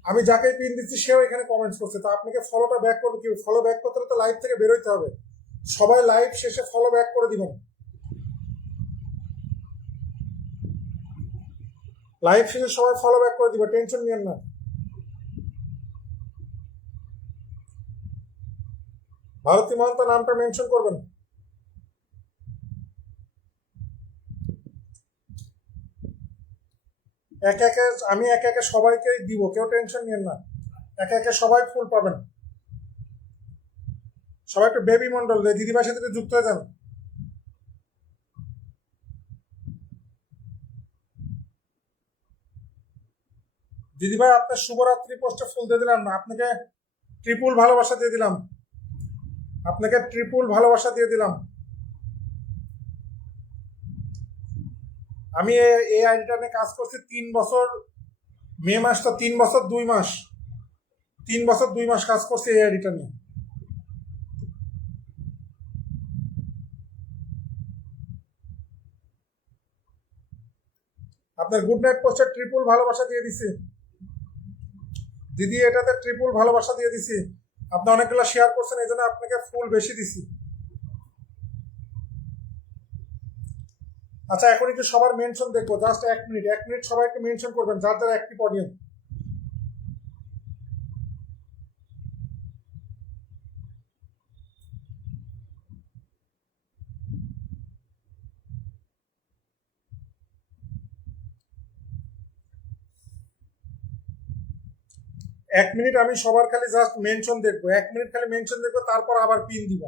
আমি যাকে পিন দিচ্ছি সেও এখানে কমেন্টস করছে, তো আপনাকে ফলোটা ব্যাক করবে কি? ফলো ব্যাক করতে হলে তো লাইভ থেকে বেরোইতে হবে। সবাই লাইভ শেষে ফলো ব্যাক করে দিবেন। লাইভ শেষে সবাই ফলো ব্যাক করে দিবে, টেনশন নিয়েন না। ভারতী মহান্ত নামটা মেনশন করবেন। একে একে আমি একে একে সবাইকে দিব, কেউ টেনশন নিয়েন না। একে একে সবাই ফুল পাবেন। সবাই একটু বেবি মন্ডল দিদিভাইয়ের সাথে একটু যুক্ত হয়ে যান। দিদিভাই আপনার শুভরাত্রি পোস্টে ফুল দিয়ে দিলাম না, আপনাকে ট্রিপুল ভালোবাসা দিয়ে দিলাম। আপনাকে ট্রিপুল ভালোবাসা দিয়ে দিলাম। আমি এই আইডিটা নিয়ে কাজ করছি 3 বছর। মে মাসটা 3 বছর 2 মাস, 3 বছর 2 মাস কাজ করছি এই আইডিটা নিয়ে। আপনার গুড নাইট পোস্টে ট্রিপুল ভালোবাসা দিয়ে দিছি দিদি, এটাতে ট্রিপুল ভালোবাসা দিয়ে দিছি। আপনি অনেকগুলো শেয়ার করছেন, এই জন্য আপনাকে ফুল বেশি দিছি। আচ্ছা, এখন একটু সবার মেনশন দেখবো, জাস্ট 1 মিনিট, 1 মিনিট সবাই একটু মেনশন করবেন, যার যারা অ্যাক্টিভ অডিয়েন্স। এক মিনিট আমি সবার খালি জাস্ট মেনশন দেখবো, 1 মিনিট খালি মেনশন দেখবো, তারপর আবার পিন দিব।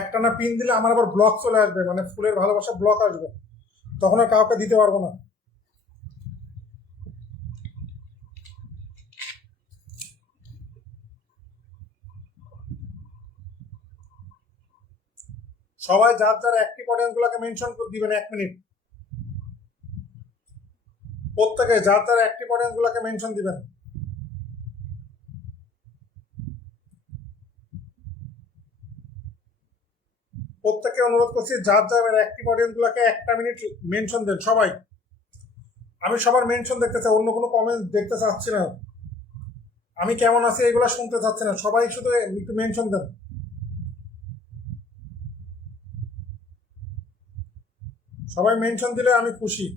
একটানা পিন দিলে আমার আবার ব্লক চলে আসবে, মানে ফুলের ভালোবাসা ব্লক আসবে, তখন আর কাউকে দিতে পারবো না। সবাই যার যার অ্যাক্টিভ অডিয়েন্স গুলাকে মেনশন করে দিবেন 1 মিনিট। প্রত্যেকে যার যার অ্যাক্টিভ অডিয়েন্স গুলাকে মেনশন দিবেন। প্রত্যেকে অনুরোধ করছি, যার যার অ্যাক্টিভ অডিয়েন্স গুলাকে 1টা মিনিট মেনশন দেন সবাই। আমি সবার মেনশন দেখতে চাই, অন্য কোনো কমেন্ট দেখতে চাচ্ছি না। আমি কেমন আছি এগুলা শুনতে চাচ্ছি না, সবাই শুধু একটু মেনশন দেন। সবাই মেনশন দিলে আমি খুশি।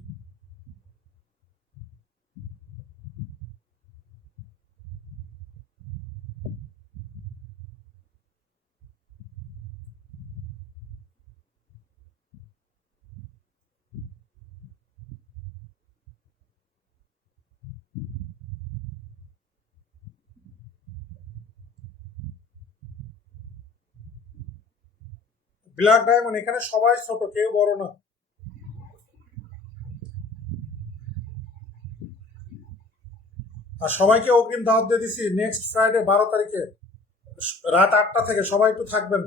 ব্ল্যাক ডায়মন্ড, এখানে সবাই ছোট, কেউ বড় না। আর সবাইকে অগ্রিম দাওয়াত দিয়ে দিছি নেক্সট ফ্রাইডে 12 তারিখে রাত 8টা থেকে, সবাই একটু থাকবেন।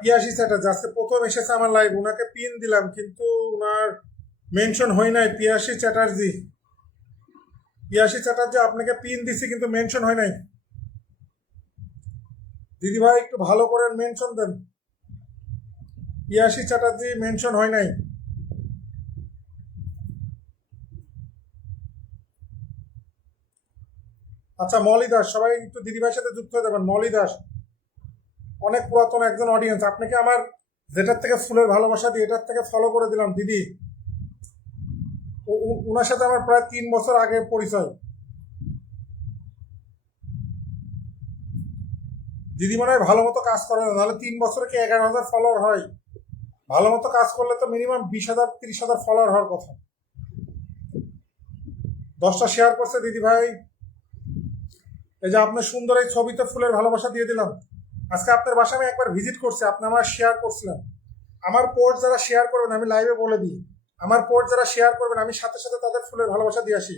পিয়াসি চ্যাটার্জি আজকে প্রথম এসেছে আমার লাইভ, ওনাকে পিন দিলাম কিন্তু ওনার মেনশন হয় নাই। পিয়াসি চ্যাটার্জি, পিয়াসি চ্যাটার্জি আপনাকে পিন দিছি কিন্তু মেনশন হয় নাই। দিদি ভাই একটু ভালো করে মেনশন দেন, পিয়াসী চ্যাটার্জি মেনশন হয় নাই। আচ্ছা মলি দাস, সবাই একটু দিদিভাইয়ের সাথে যুক্ত হয়ে যাবেন। মলি দাস অনেক পুরাতন একজন অডিয়েন্স, আপনাকে আমার যেটার থেকে ফুলের ভালোবাসা দিই এটার থেকে ফলো করে দিলাম দিদি। ওনার সাথে আমার প্রায় 3 বছর আগে পরিচয়। দিদি মনে হয় ভালো মতো কাজ করে না, নাহলে 3 বছরে কি 11,000 ফলোয়ার হয়? ভালো মতো কাজ করলে তো মিনিমাম 20,000 30,000 ফলোয়ার হওয়ার কথা। 10টা শেয়ার করছে দিদি ভাই। এই যে আপনার সুন্দর এই ছবিতে ফুলের ভালোবাসা দিয়ে দিলাম। আজকে আপনার বাসায় আমি একবার ভিজিট করছি, আপনি আমার শেয়ার করছিলেন। আমার পোস্ট যারা শেয়ার করবেন আমি লাইভে বলে দিই, আমার পোস্ট যারা শেয়ার করবেন আমি সাথে সাথে তাদের ফুলের ভালোবাসা দিয়ে আসি।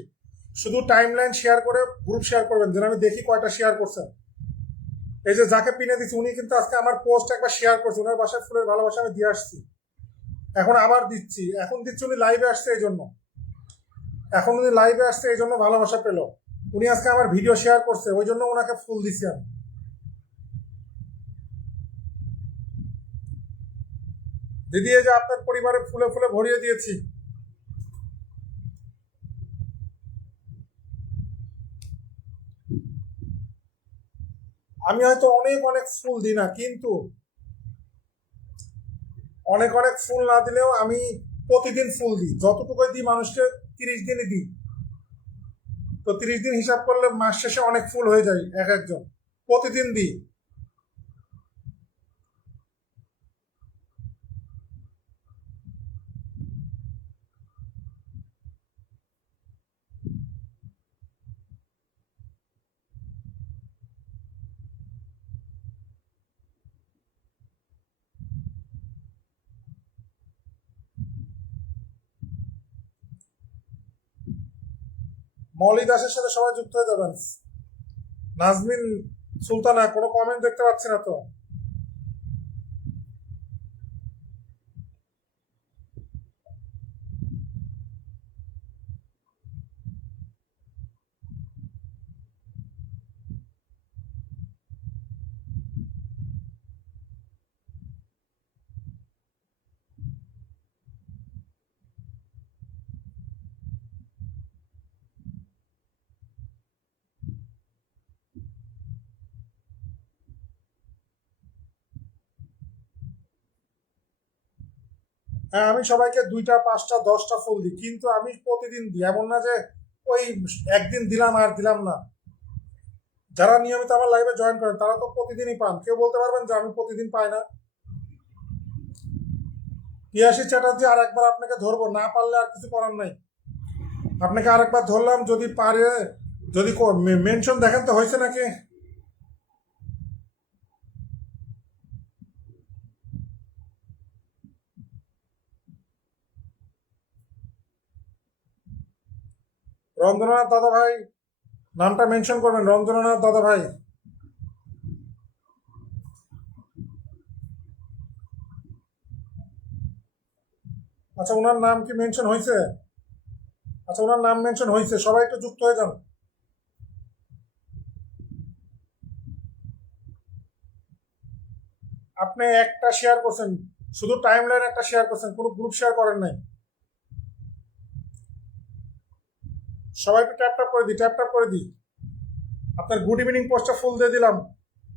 শুধু টাইম লাইন শেয়ার করে গ্রুপ শেয়ার করবেন, যেন আমি দেখি কয়টা শেয়ার করছেন। এই যে যাকে পিনে দিচ্ছি উনি কিন্তু আজকে আমার পোস্ট একবার শেয়ার করছে, ওনার বাসায় ফুলের ভালোবাসা আমি দিয়ে আসছি। এখন আবার দিচ্ছি, এখন দিচ্ছি, উনি লাইভে আসছে এই জন্য। এখন উনি লাইভে আসছে এই জন্য ভালোবাসা পেল। উনি আজকে আমার ভিডিও শেয়ার করছে ওই জন্য ওনাকে ফুল দিচ্ছি আমি। দিদি এই যে আপনার পরিবারে ফুলে ফুলে ভরিয়ে দিয়েছি। আমি হয়তো অনেক অনেক ফুল দিই না, কিন্তু অনেক অনেক ফুল না দিলেও আমি প্রতিদিন ফুল দিই, যতটুকু দিই মানুষকে 30 দিনই দিই। তো 30 দিন হিসাব করলে মাস শেষে অনেক ফুল হয়ে যায় এক একজন। প্রতিদিন দিই। মলি দাসের সাথে সবাই যুক্ত হয়ে যাবেন। নাজমিন সুলতানা কোনো কমেন্ট দেখতে পাচ্ছি না তো। হ্যাঁ আমি সবাইকে 2টা 5টা 10টা ফুল দিই, কিন্তু আমি প্রতিদিন দিই, এমন না যে ওই একদিন দিলাম আর দিলাম না। যারা নিয়মিত আমার লাইভে জয়েন করেন তারা তো প্রতিদিনই পান, কেউ বলতে পারবেন যে আমি প্রতিদিন পাই না? পিয়াসী চ্যাটার্জি আর একবার আপনাকে ধরবো, না পারলে আর কিছু করার নাই। আপনাকে আরেকবার ধরলাম, যদি পারে, যদি মেনশন দেখেন তো হয়েছে নাকি। রঞ্জনাথ দাদা ভাই, নামটা মেনশন করবেন, রঞ্জনাথ দাদা ভাই। আচ্ছা ওনার নাম কি মেনশন হয়েছে? আচ্ছা ওনার নাম মেনশন হয়েছে, সবাই একটু যুক্ত হয়ে যান। আপনি একটা শেয়ার করছেন, শুধু টাইম লাইন একটা শেয়ার করছেন, কোনো গ্রুপ শেয়ার করেন নাই। সবাই একটু ট্যাপ ট্যাপ করে দিই, ট্যাপ ট্যাপ করে দিই। আপনার গুড ইভিনিং পোস্টটা ফুল দিয়ে দিলাম।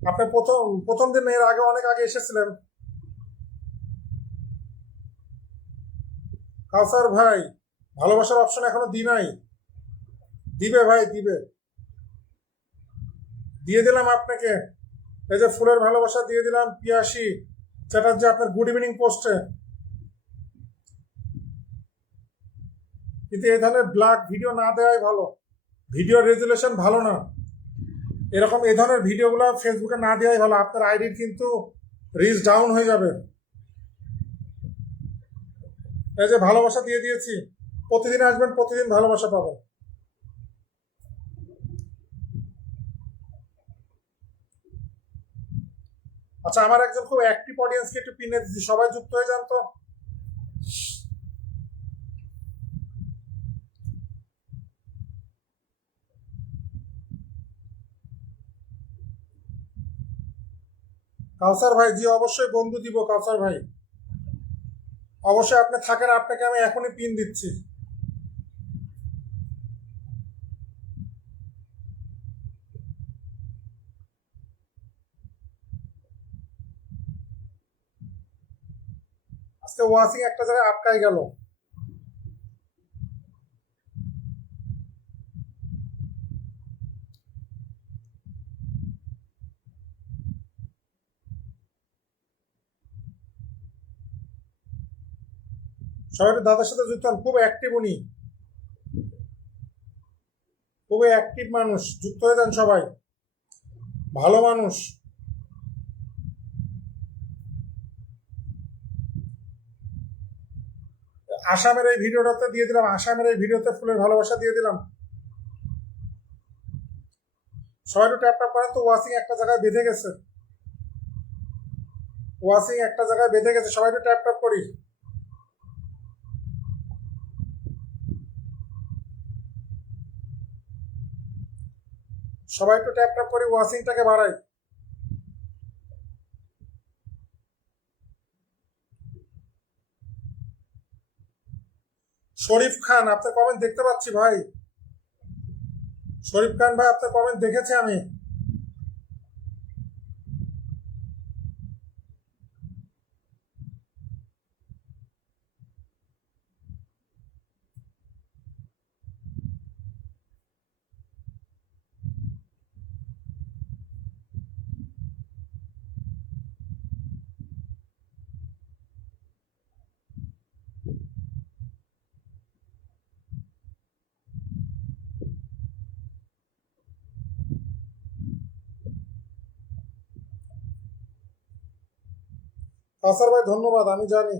আপনি প্রথম প্রথম দিন এর আগে অনেক আগে এসেছিলেন। কাউসার ভাই, ভালোবাসার অপশন এখনো দিই নাই। দিবে ভাই দিবে, দিয়ে দিলাম আপনাকে। এই যে ফুলের ভালোবাসা দিয়ে দিলাম পিয়াসী চ্যাটার্জি আপনার গুড ইভিনিং পোস্টে। কিন্তু এই ধরনের ব্ল্যাক ভিডিও না দেওয়াই ভালো, ভিডিও রেজুলেশন ভালো না। এরকম এই ধরনের ভিডিওগুলো ফেসবুকে না দেওয়াই ভালো, আপনার আইডির কিন্তু রিচ ডাউন হয়ে যাবে। এই যে ভালোবাসা দিয়ে দিয়েছি, প্রতিদিন আসবেন, প্রতিদিন ভালোবাসা পাবেন। আচ্ছা আমার একজন খুব অ্যাক্টিভ অডিয়েন্সকে একটু পিনে দিচ্ছি, সবাই যুক্ত হয়ে যান তো। কাউসার ভাই, জি অবশ্যই বন্ধু দিব কাউসার ভাই, অবশ্যই আপনি থাকেন, আপনাকে আমি এখনই পিন দিচ্ছি। আজকে ওয়াসিং একটা জায়গায় আটকাই গেল। সবাই একটু দাদার সাথে যুক্ত হন, খুব অ্যাক্টিভ উনি, খুবই অ্যাক্টিভ মানুষ, যুক্ত হয়ে যান সবাই, ভালো মানুষ। আসামের এই ভিডিওটাতে দিয়ে দিলাম, আসামের এই ভিডিওতে ফুলের ভালোবাসা দিয়ে দিলাম। সবাই একটু ট্যাপ ট্যাপ করেন তো, ওয়াসিং একটা জায়গায় বেঁধে গেছে, ওয়াসিং একটা জায়গায় বেঁধে গেছে, সবাই একটু ট্যাপ ট্যাপ করি। সবাই একটু ট্যাপ ট্যাপ করি, ওয়াসিংটাকে বাড়াই। শরীফ খান, আপনার কমেন্ট দেখতে পাচ্ছি ভাই, শরীফ খান ভাই আপনার কমেন্ট দেখেছি আমি। কাসার ভাই ধন্যবাদ, আমি জানি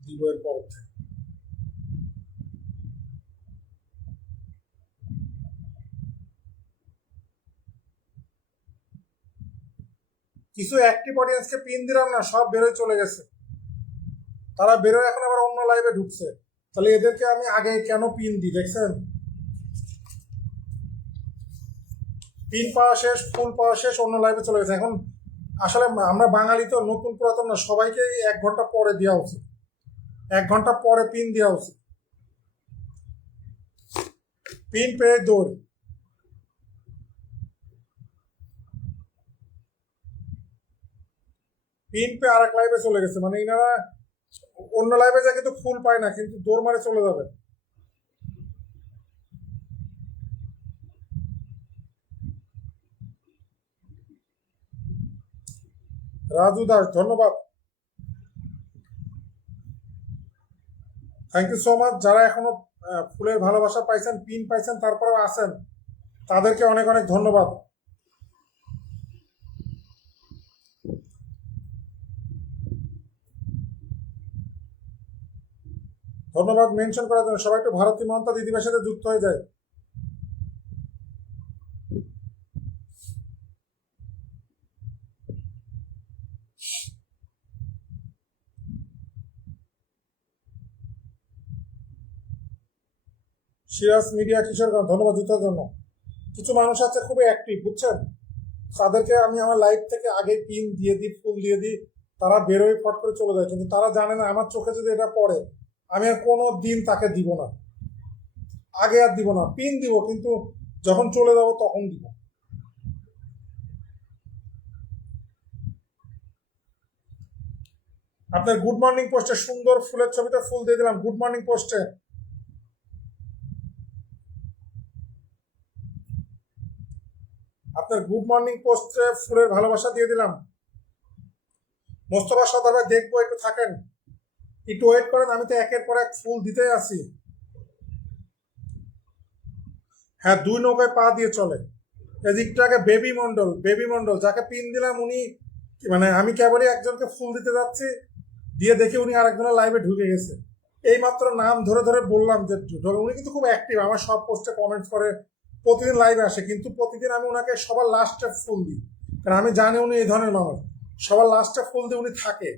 দিব এরপর। কিছু অ্যাক্টিভ অডিয়েন্সকে পিন দিলাম না, সব বেরোয় চলে গেছে, তারা বেরোয় এখন আবার অন্য লাইভে ঢুকছে। তাহলে এদেরকে আমি আগে কেন পিন দিই দেখছেন? পিন পাওয়া শেষ, ফুল পাওয়া শেষ, অন্য লাইভে চলে গেছে। এখন আসলে আমরা বাঙালি তো, নতুন পুরাতন না, সবাইকে 1 ঘন্টা পরে দেওয়া উচিত, 1 ঘন্টা পরে পিন দেওয়া উচিত। পিন পেয়ে দৌড়। পিন পেয়ে আরেক লাইভে চলে গেছে, মানে ইনারা অন্য লাইভে যায় কিন্তু ফুল পায় না, কিন্তু দৌড় মারে চলে যাবে। রাজু দাস ধন্যবাদ, থ্যাংক ইউ সো মাচ। যারা এখনো ফুলের ভালোবাসা পাইছেন, পিন পাইছেন, তারপরেও আছেন, তাদেরকে অনেক অনেক ধন্যবাদ। ধন্যবাদ মেনশন করার জন্য। সবাই একটু ভারতী মমতা দিদিভাইয়ের সাথে যুক্ত হয়ে যায়। সিরাজ মিডিয়া কিশোরগঞ্জ ধন্যবাদ যুক্ত হওয়ার জন্য। কিছু মানুষ আছে খুবই অ্যাক্টিভ, বুঝছেন, তাদেরকে আমি আমার লাইভ থেকে আগে পিন দিয়ে দিই, ফুল দিয়ে দিই, তারা বেরোয় ফট করে চলে যায়, কিন্তু তারা জানে না আমার চোখে যদি এটা পড়ে আমি আর কোনো দিন তাকে দিব না, আগে আর দিব না। পিন দিব কিন্তু যখন চলে যাব তখন দিব। আপনার গুড মর্নিং পোস্টে সুন্দর ফুলের ছবিতে ফুল দিয়ে দিলাম, গুড মর্নিং পোস্টে। আপনার গুড মর্নিং পোস্টে ফুলের ভালোবাসা দিয়ে দিলাম। মোস্তফা সদর ভাই দেখবো, একটু থাকেন, একটু ওয়েট করেন, আমি তো একের পর এক ফুল দিতে আছি। হ্যাঁ, 2 নৌকায় পা দিয়ে চলে। এদিকটাকে বেবি মন্ডল, বেবি মন্ডল যাকে পিন দিলাম উনি, মানে আমি কেবলই একজনকে ফুল দিতে যাচ্ছি, দিয়ে দেখি উনি আরেকজনের লাইভে ঢুকে গেছে। এই মাত্র নাম ধরে ধরে বললাম যে উনি কিন্তু খুব অ্যাক্টিভ, আমার সব পোস্টে কমেন্টস করে, প্রতিদিন লাইভে আসে, কিন্তু প্রতিদিন আমি ওনাকে সবার লাস্টে ফুল দিই, কারণ আমি জানি উনি এই ধরনের মানুষ, সবার লাস্টে ফুল দিয়ে উনি থাকে।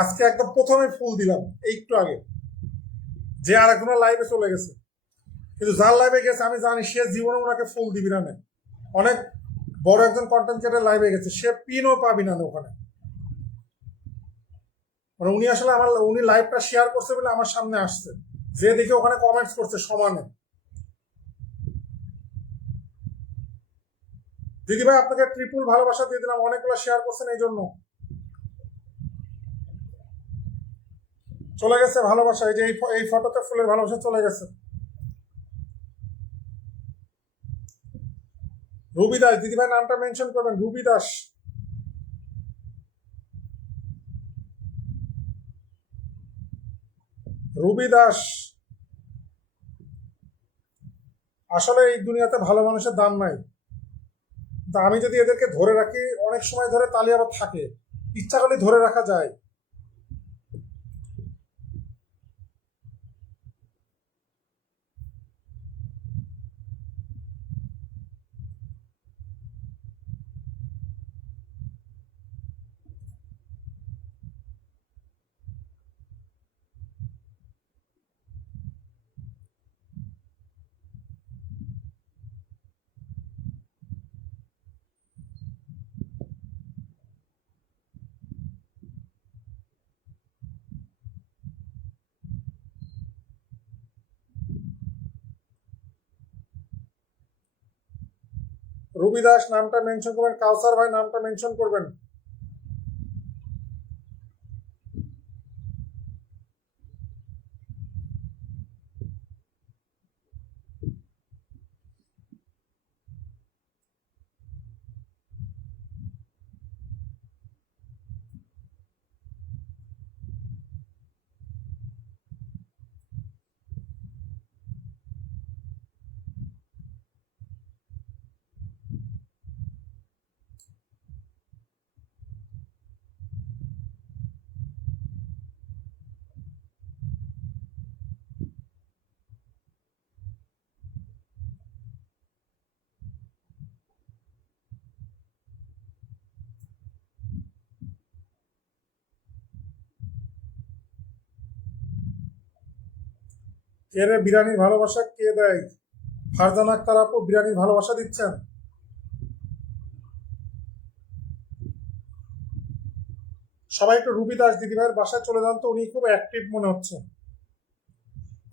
আজকে একদম প্রথমে ফুল দিলাম এই একটু আগে, যে আরেকজনের লাইভে চলে গেছে, কিন্তু যার লাইভে গেছে আমি জানি সে জীবনে ওনাকে ফুল দিবি না। অনেক বড় একজন কন্টেন্ট ক্রিয়েটার লাইভে গেছে, সে পিনও পাবি না ওখানে। মানে উনি আসলে উনি লাইভটা শেয়ার করছে বলে আমার সামনে আসছে, যে দেখে ওখানে কমেন্টস করছে সমানে। দিদি ভাই আপনাকে ট্রিপল ভালোবাসা দিয়ে দিলাম, অনেকগুলো শেয়ার করছেন এই জন্য। চলে গেছে ভালোবাসা, এই যে এই ফটোতে ফুলের ভালোবাসা চলে গেছে। রুবি দাস, দিদি ভাই নামটা মেনশন করবেন, রুবি দাস। রুবি দাস, আসলে এই দুনিয়াতে ভালো মানুষের দাম নাই। তা আমি যদি এদেরকে ধরে রাখি অনেক সময় ধরে, তালি আবার থাকে, ইচ্ছা করলে ধরে রাখা যায়। রুবি দাস নামটা মেনশন করবেন, কাউসার ভাই নামটা মেনশন করবেন। কে রে বিরিয়ানির ভালোবাসা কে দেয়? ফারজান আক্তার আপু বিরিয়ানির ভালোবাসা দিচ্ছেন। সবাই একটু রুবি দাস দিদি ভাইয়ের বাসায় চলে যান তো, উনি খুব অ্যাক্টিভ মনে হচ্ছে।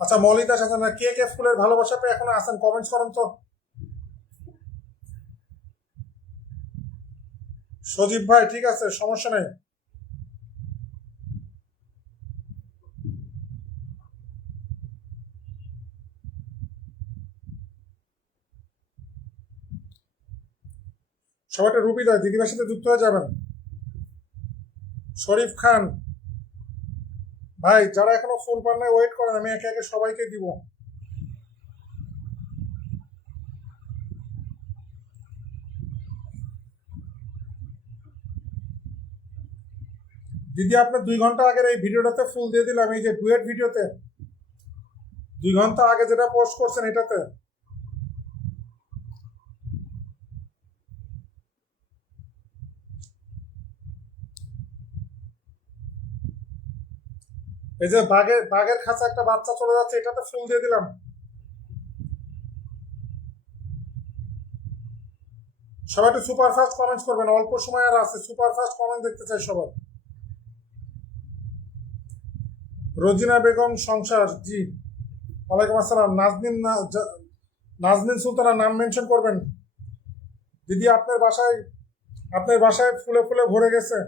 আচ্ছা মলি দাস আছেন না, কে কে ফুলের ভালোবাসা পেয়ে এখনো আছেন কমেন্টস করেন তো। সজীব ভাই ঠিক আছে, সমস্যা নেই। সবাই একটা রুবি দাস দিদি ভাইয়ের সাথে যুক্ত হয়ে যাবেন। শরীফ খান ভাই, যারা এখনো ফোন পান নাই ওয়েট করেন, আমি একে একে সবাইকে দিব। দিদি আপনার 2 ঘন্টা আগের এই ভিডিওটাতে ফুল দিয়ে দিলাম, এই যে ডুয়েট ভিডিওতে 2 ঘন্টা আগে যেটা পোস্ট করছেন এটাতে। এই যে বাঘের খাঁচা একটা বাচ্চা চলে যাচ্ছে, এটাতে ফুল দিয়ে দিলাম। সবাই একটু সুপার ফাস্ট কমেন্টস করবেন, অল্প সময় আর আছে, সুপার ফাস্ট কমেন্ট দেখতে চাই সবাই। রোজিনা বেগম সংসার, জি ওয়ালাইকুম আসসালাম। নাজনীন সুলতানা নাম মেনশন করবেন। দিদি আপনার বাসায় ফুলে ফুলে ভরে গেছে।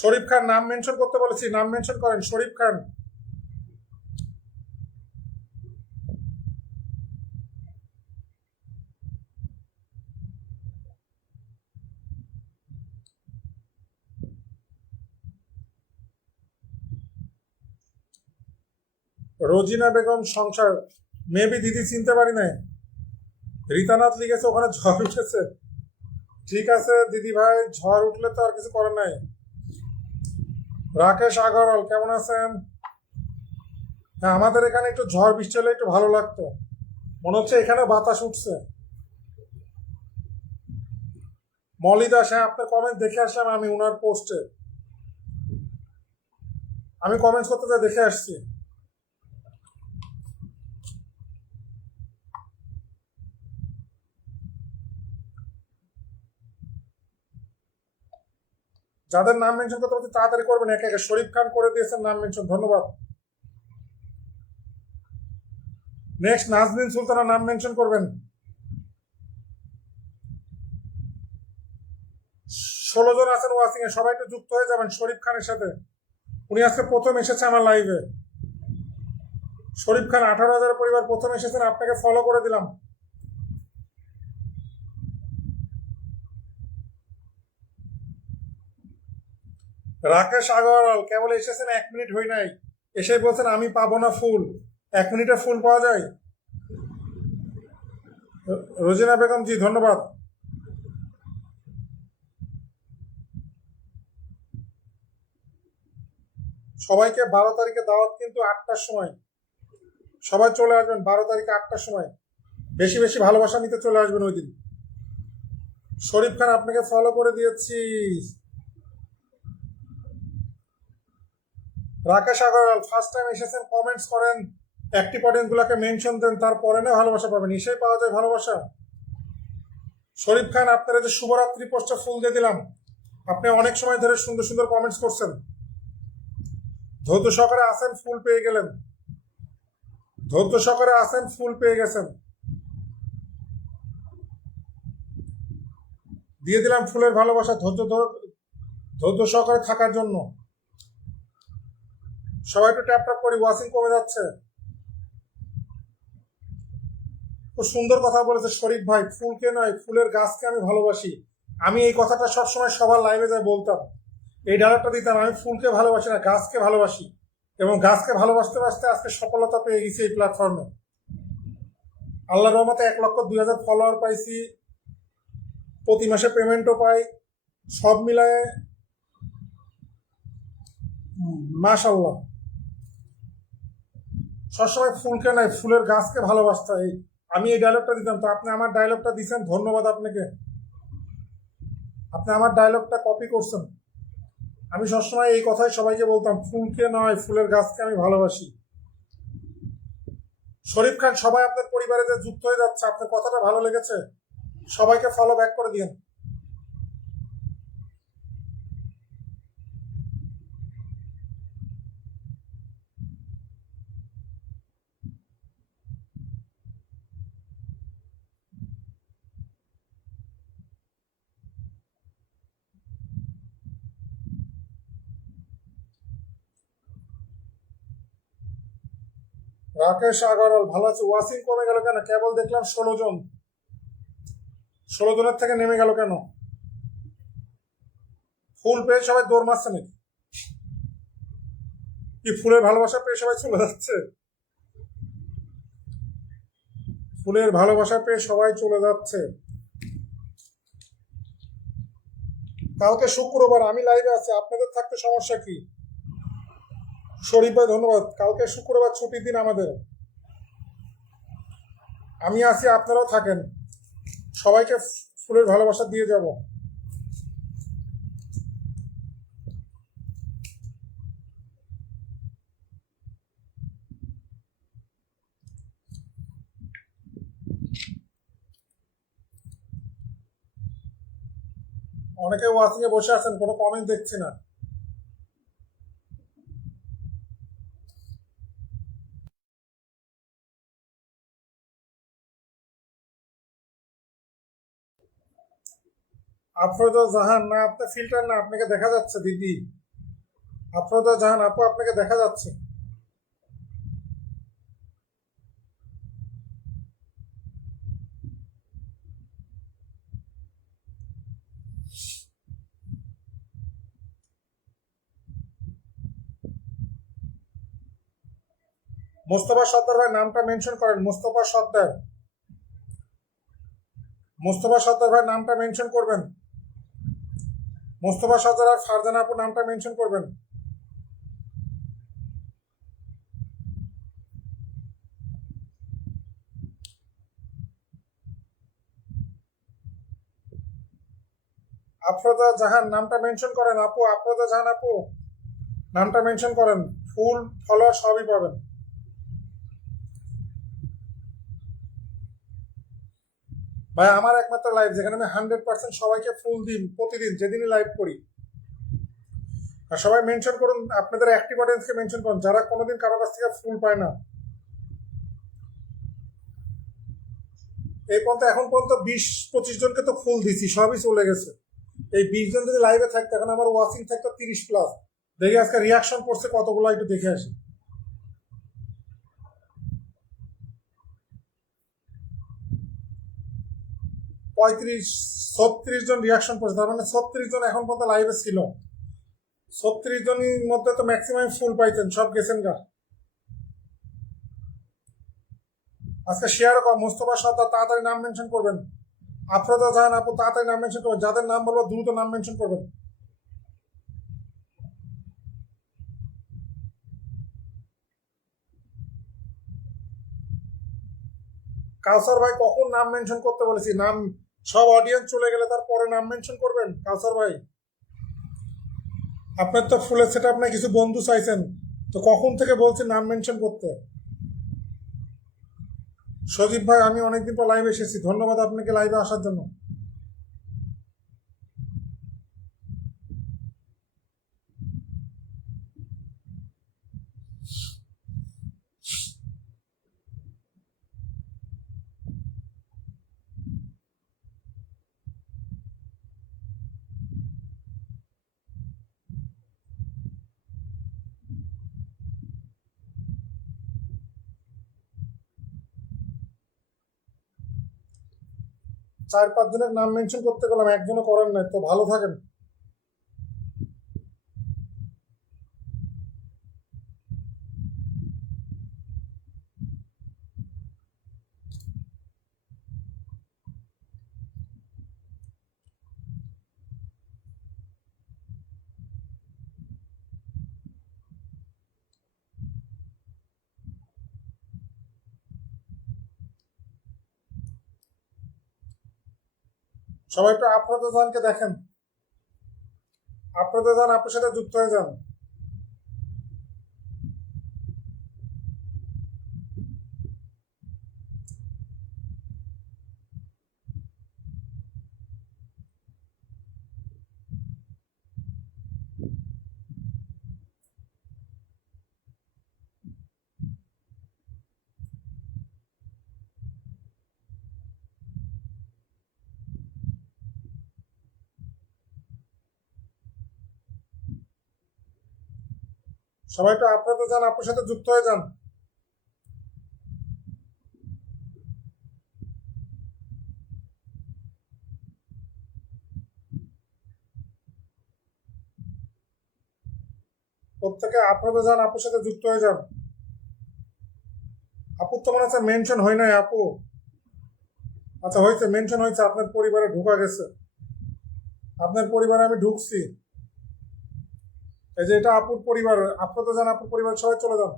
শরীফ খান নাম মেনশন করতে বলেছি, নাম মেনশন করেন শরীফ খান। রোজিনা বেগম সংসার, মেবি দিদি চিনতে পারি নাই। রীতানাথ লিখেছে ওখানে ঝড় উঠেছে। ঠিক আছে দিদি ভাই, ঝড় উঠলে তো আর কিছু করার নাই। রাকেশ আগরওয়াল কেমন আছেন? হ্যাঁ আমাদের এখানে একটু ঝড় বৃষ্টি হলে একটু ভালো লাগতো, মনে হচ্ছে এখানে বাতাস উঠছে। মলি দাস, হ্যাঁ আপনার কমেন্ট দেখে আসলাম আমি উনার পোস্টে। আমি কমেন্টস করতে যা দেখে আসছি। যাদের নাম মেনশন করতে পারছি তাড়াতাড়ি করবেন, একে একে। শরীফ খান করে দিয়েছেন নাম মেনশন, ধন্যবাদ। নেক্সট নাজনীন সুলতানা নাম মেনশন করবেন। 16 জন আছেন ওয়াচিং এ, সবাই একটু যুক্ত হয়ে যাবেন শরীফ খানের সাথে। উনি আজকে প্রথম এসেছে আমার লাইভে। শরীফ খান 18,000 পরিবার প্রথম এসেছেন, আপনাকে ফলো করে দিলাম। রাকেশ আগরওয়াল কেবল এসেছেন, 1 মিনিট হই নাই, এসে বলছেন আমি পাবো না ফুল। 1 মিনিটে ফুল পাওয়া যায়? রোজিনা বেগম জি ধন্যবাদ। সবাইকে 12 তারিখে দাওয়াত, কিন্তু 8টার সময় সবাই চলে আসবেন। 12 তারিখে 8টার সময় বেশি বেশি ভালোবাসা নিতে চলে আসবেন ওই দিন। শরীফ খান আপনাকে ফলো করে দিয়েছি। রাকেশ আগরওয়াল ফার্স্ট টাইম এসেছেন, কমেন্টস করেন, অ্যাক্টিভ অডিয়েন্স গুলাকে মেনশন দেন, তারপরে না ভালোবাসা পাবেন। এসেই পাওয়া যায় ভালোবাসা। শরীফ খান আপনারা যে শুভরাত্রি পোস্টে ফুল দিয়ে দিলাম, আপনি অনেক সময় ধরে সুন্দর সুন্দর কমেন্টস করছেন। ধৈর্য সহকারে আসেন, ফুল পেয়ে গেলেন। ধৈর্য সহকারে আসেন, ফুল পেয়ে গেছেন। দিয়ে দিলাম ফুলের ভালোবাসা, ধৈর্য সহকারে থাকার জন্য। সবাই একটু ট্যাপ ট্যাপ করি, ওয়াচিং কমে যাচ্ছে। খুব সুন্দর কথা বলেছে শরীফ ভাই, ফুলকে নয় ফুলের গাছকে আমি ভালোবাসি। আমি এই কথাটা সবসময় সবার লাইভে যাই বলতাম, এই ডায়লগটা দিতাম, আমি ফুলকে ভালোবাসি না গাছকে ভালোবাসি। এবং গাছকে ভালোবাসতে বাসতে আজকে সফলতা পেয়ে গেছি এই প্ল্যাটফর্মে। আল্লাহ রহমতে 1,02,000 ফলোয়ার পাইছি, প্রতি মাসে পেমেন্টও পাই, সব মিলায়ে মাশাল্লাহ। সবসময় ফুলকে নয় ফুলের গাছকে ভালোবাসতে হয়, আমি এই ডায়লগটা দিতাম। তো আপনি আমার ডায়লগটা দিচ্ছেন, ধন্যবাদ আপনাকে। আপনি আমার ডায়লগটা কপি করছেন। আমি সবসময় এই কথাই সবাইকে বলতাম, ফুলকে নয় ফুলের গাছকে আমি ভালোবাসি। শরীফ খান সবাই আপনার পরিবারে যে যুক্ত হয়ে যাচ্ছে, আপনার কথাটা ভালো লেগেছে, সবাইকে ফলো ব্যাক করে দিন। রাকেশ আগরওয়াল ভালো আছে। ওয়াচিং কমে গেল কেন? কেবল দেখলাম 16 জন। 16 জনের থেকে নেমে গেল কেন? ফুল পেয়ে সবাই দৌড় মারছে নাকি? কি ফুলের ভালোবাসা পেয়ে সবাই চলে যাচ্ছে? ফুলের ভালোবাসা পেয়ে সবাই চলে যাচ্ছে। কালকে শুক্রবার আমি লাইভে আছি, আপনাদের থাকতে সমস্যা কি? শরীফ ভাই ধন্যবাদ। কালকে শুক্রবার ছুটির দিন আমাদের, আমি আছি, আপনারাও থাকেন, সবাইকে ফুলের ভালোবাসা দিয়ে যাব। অনেকে ওয়াচিং এ বসে আছেন, কোনো কমেন্ট দেখছি না। আফরোজা জাহান না, আপনার ফিল্টার না, আপনাকে দেখা যাচ্ছে দিদি। আফরোজা জাহান আপু আপনাকে দেখা যাচ্ছে। মোস্তফা সর্দার ভাই নামটা মেনশন করেন। মোস্তফা সর্দার, মোস্তফা সর্দার ভাই নামটা মেনশন করবেন। মোস্তফা সর্দার আর ফারজানা আপু নামটা মেনশন করবেন। আফরোজা জাহান নামটা মেনশন করেন আপু, আফরোজা জাহান আপু। নামটা মেনশন করেন, ফুল ফলোয়ার সবই পাবেন। ভাই আমার একমাত্র লাইভ যেখানে আমি 100% সবাইকে ফুল দিন প্রতিদিন যেদিনই লাইভ করি। আর সবাই মেনশন করুন, আপনাদের অ্যাক্টিভ অডিয়েন্সকে মেনশন করুন যারা কোনোদিন কারো কাছ থেকে ফুল পায় না। এই পর্যন্ত এখন পর্যন্ত 20-25 জনকে তো ফুল দিছি, সবই চলে গেছে। এই 20 জন যদি লাইভে থাকতো এখন আমার ওয়াচিং থাকতো 30+। দেখি আজকে রিয়াকশন করছে কতগুলো, একটু দেখে আসি। 35-36 জন রিয়াকশন করছে, তার মানে 36 জন এখন পর্যন্ত লাইভে ছিল। 36 জনের মধ্যে তো ম্যাক্সিমাম ফুল পাইতেন, সব গেছেন গা। আজকে শেয়ার কর, মোস্তফা সর্দার তাড়াতাড়ি নাম মেনশন করবেন। আফরোজা জাহান আপু তাড়াতাড়ি নাম মেনশন করবেন, যাদের নাম বলবো দ্রুত নাম মেনশন করবেন। কাউসার ভাই কখন নাম মেনশন করতে বলেছি? নাম সব অডিয়েন্স চলে গেলে তারপরে নাম মেনশন করবেন কাউসার ভাই। আপনার তো ফুলের সেট আপ নাই, কিছু বন্ধু চাইছেন, তো কখন থেকে বলছি নাম মেনশন করতে? সজীব ভাই আমি অনেকদিন পর লাইভে এসেছি, ধন্যবাদ আপনাকে লাইভে আসার জন্য। চার পাঁচ জনের নাম মেনশন করতে গেলাম, একজনও করেন নাই, তো ভালো থাকেন। সবাই একটু আফরোজা জাহানকে দেখেন, আফরোজা জাহান আপনার সাথে যুক্ত হয়ে যান। সবাই একটু আফরোজা জাহান আপনার সাথে যুক্ত হয়ে যান। প্রত্যেকে আফরোজা জাহান আপনার সাথে যুক্ত হয়ে যান। আপু তো মনে হচ্ছে মেনশন হয় নাই আপু। আচ্ছা হয়েছে, মেনশন হয়েছে, আপনার পরিবারে ঢোকা গেছে, আপনার পরিবারে আমি ঢুকছি। এই যে এটা আপুর পরিবার, আফরোজা জাহান আপুর পরিবার, সবাই চলে যান।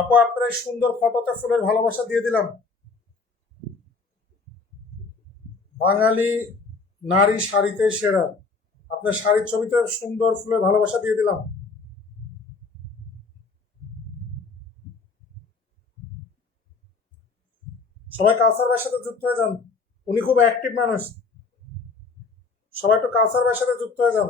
আপু আপনার এই সুন্দর ফটোতে ফুলের ভালোবাসা দিয়ে দিলাম। বাঙালি নারী শাড়িতে সেরা, আপনার শাড়ির ছবিতে সুন্দর ফুলের ভালোবাসা দিয়ে দিলাম। সবাই কাউসার ভাইয়ের সাথে যুক্ত হয়ে যান, উনি খুব অ্যাক্টিভ মানুষ। সবাই একটু কাউসার ভাইয়ের সাথে যুক্ত হয়ে যান।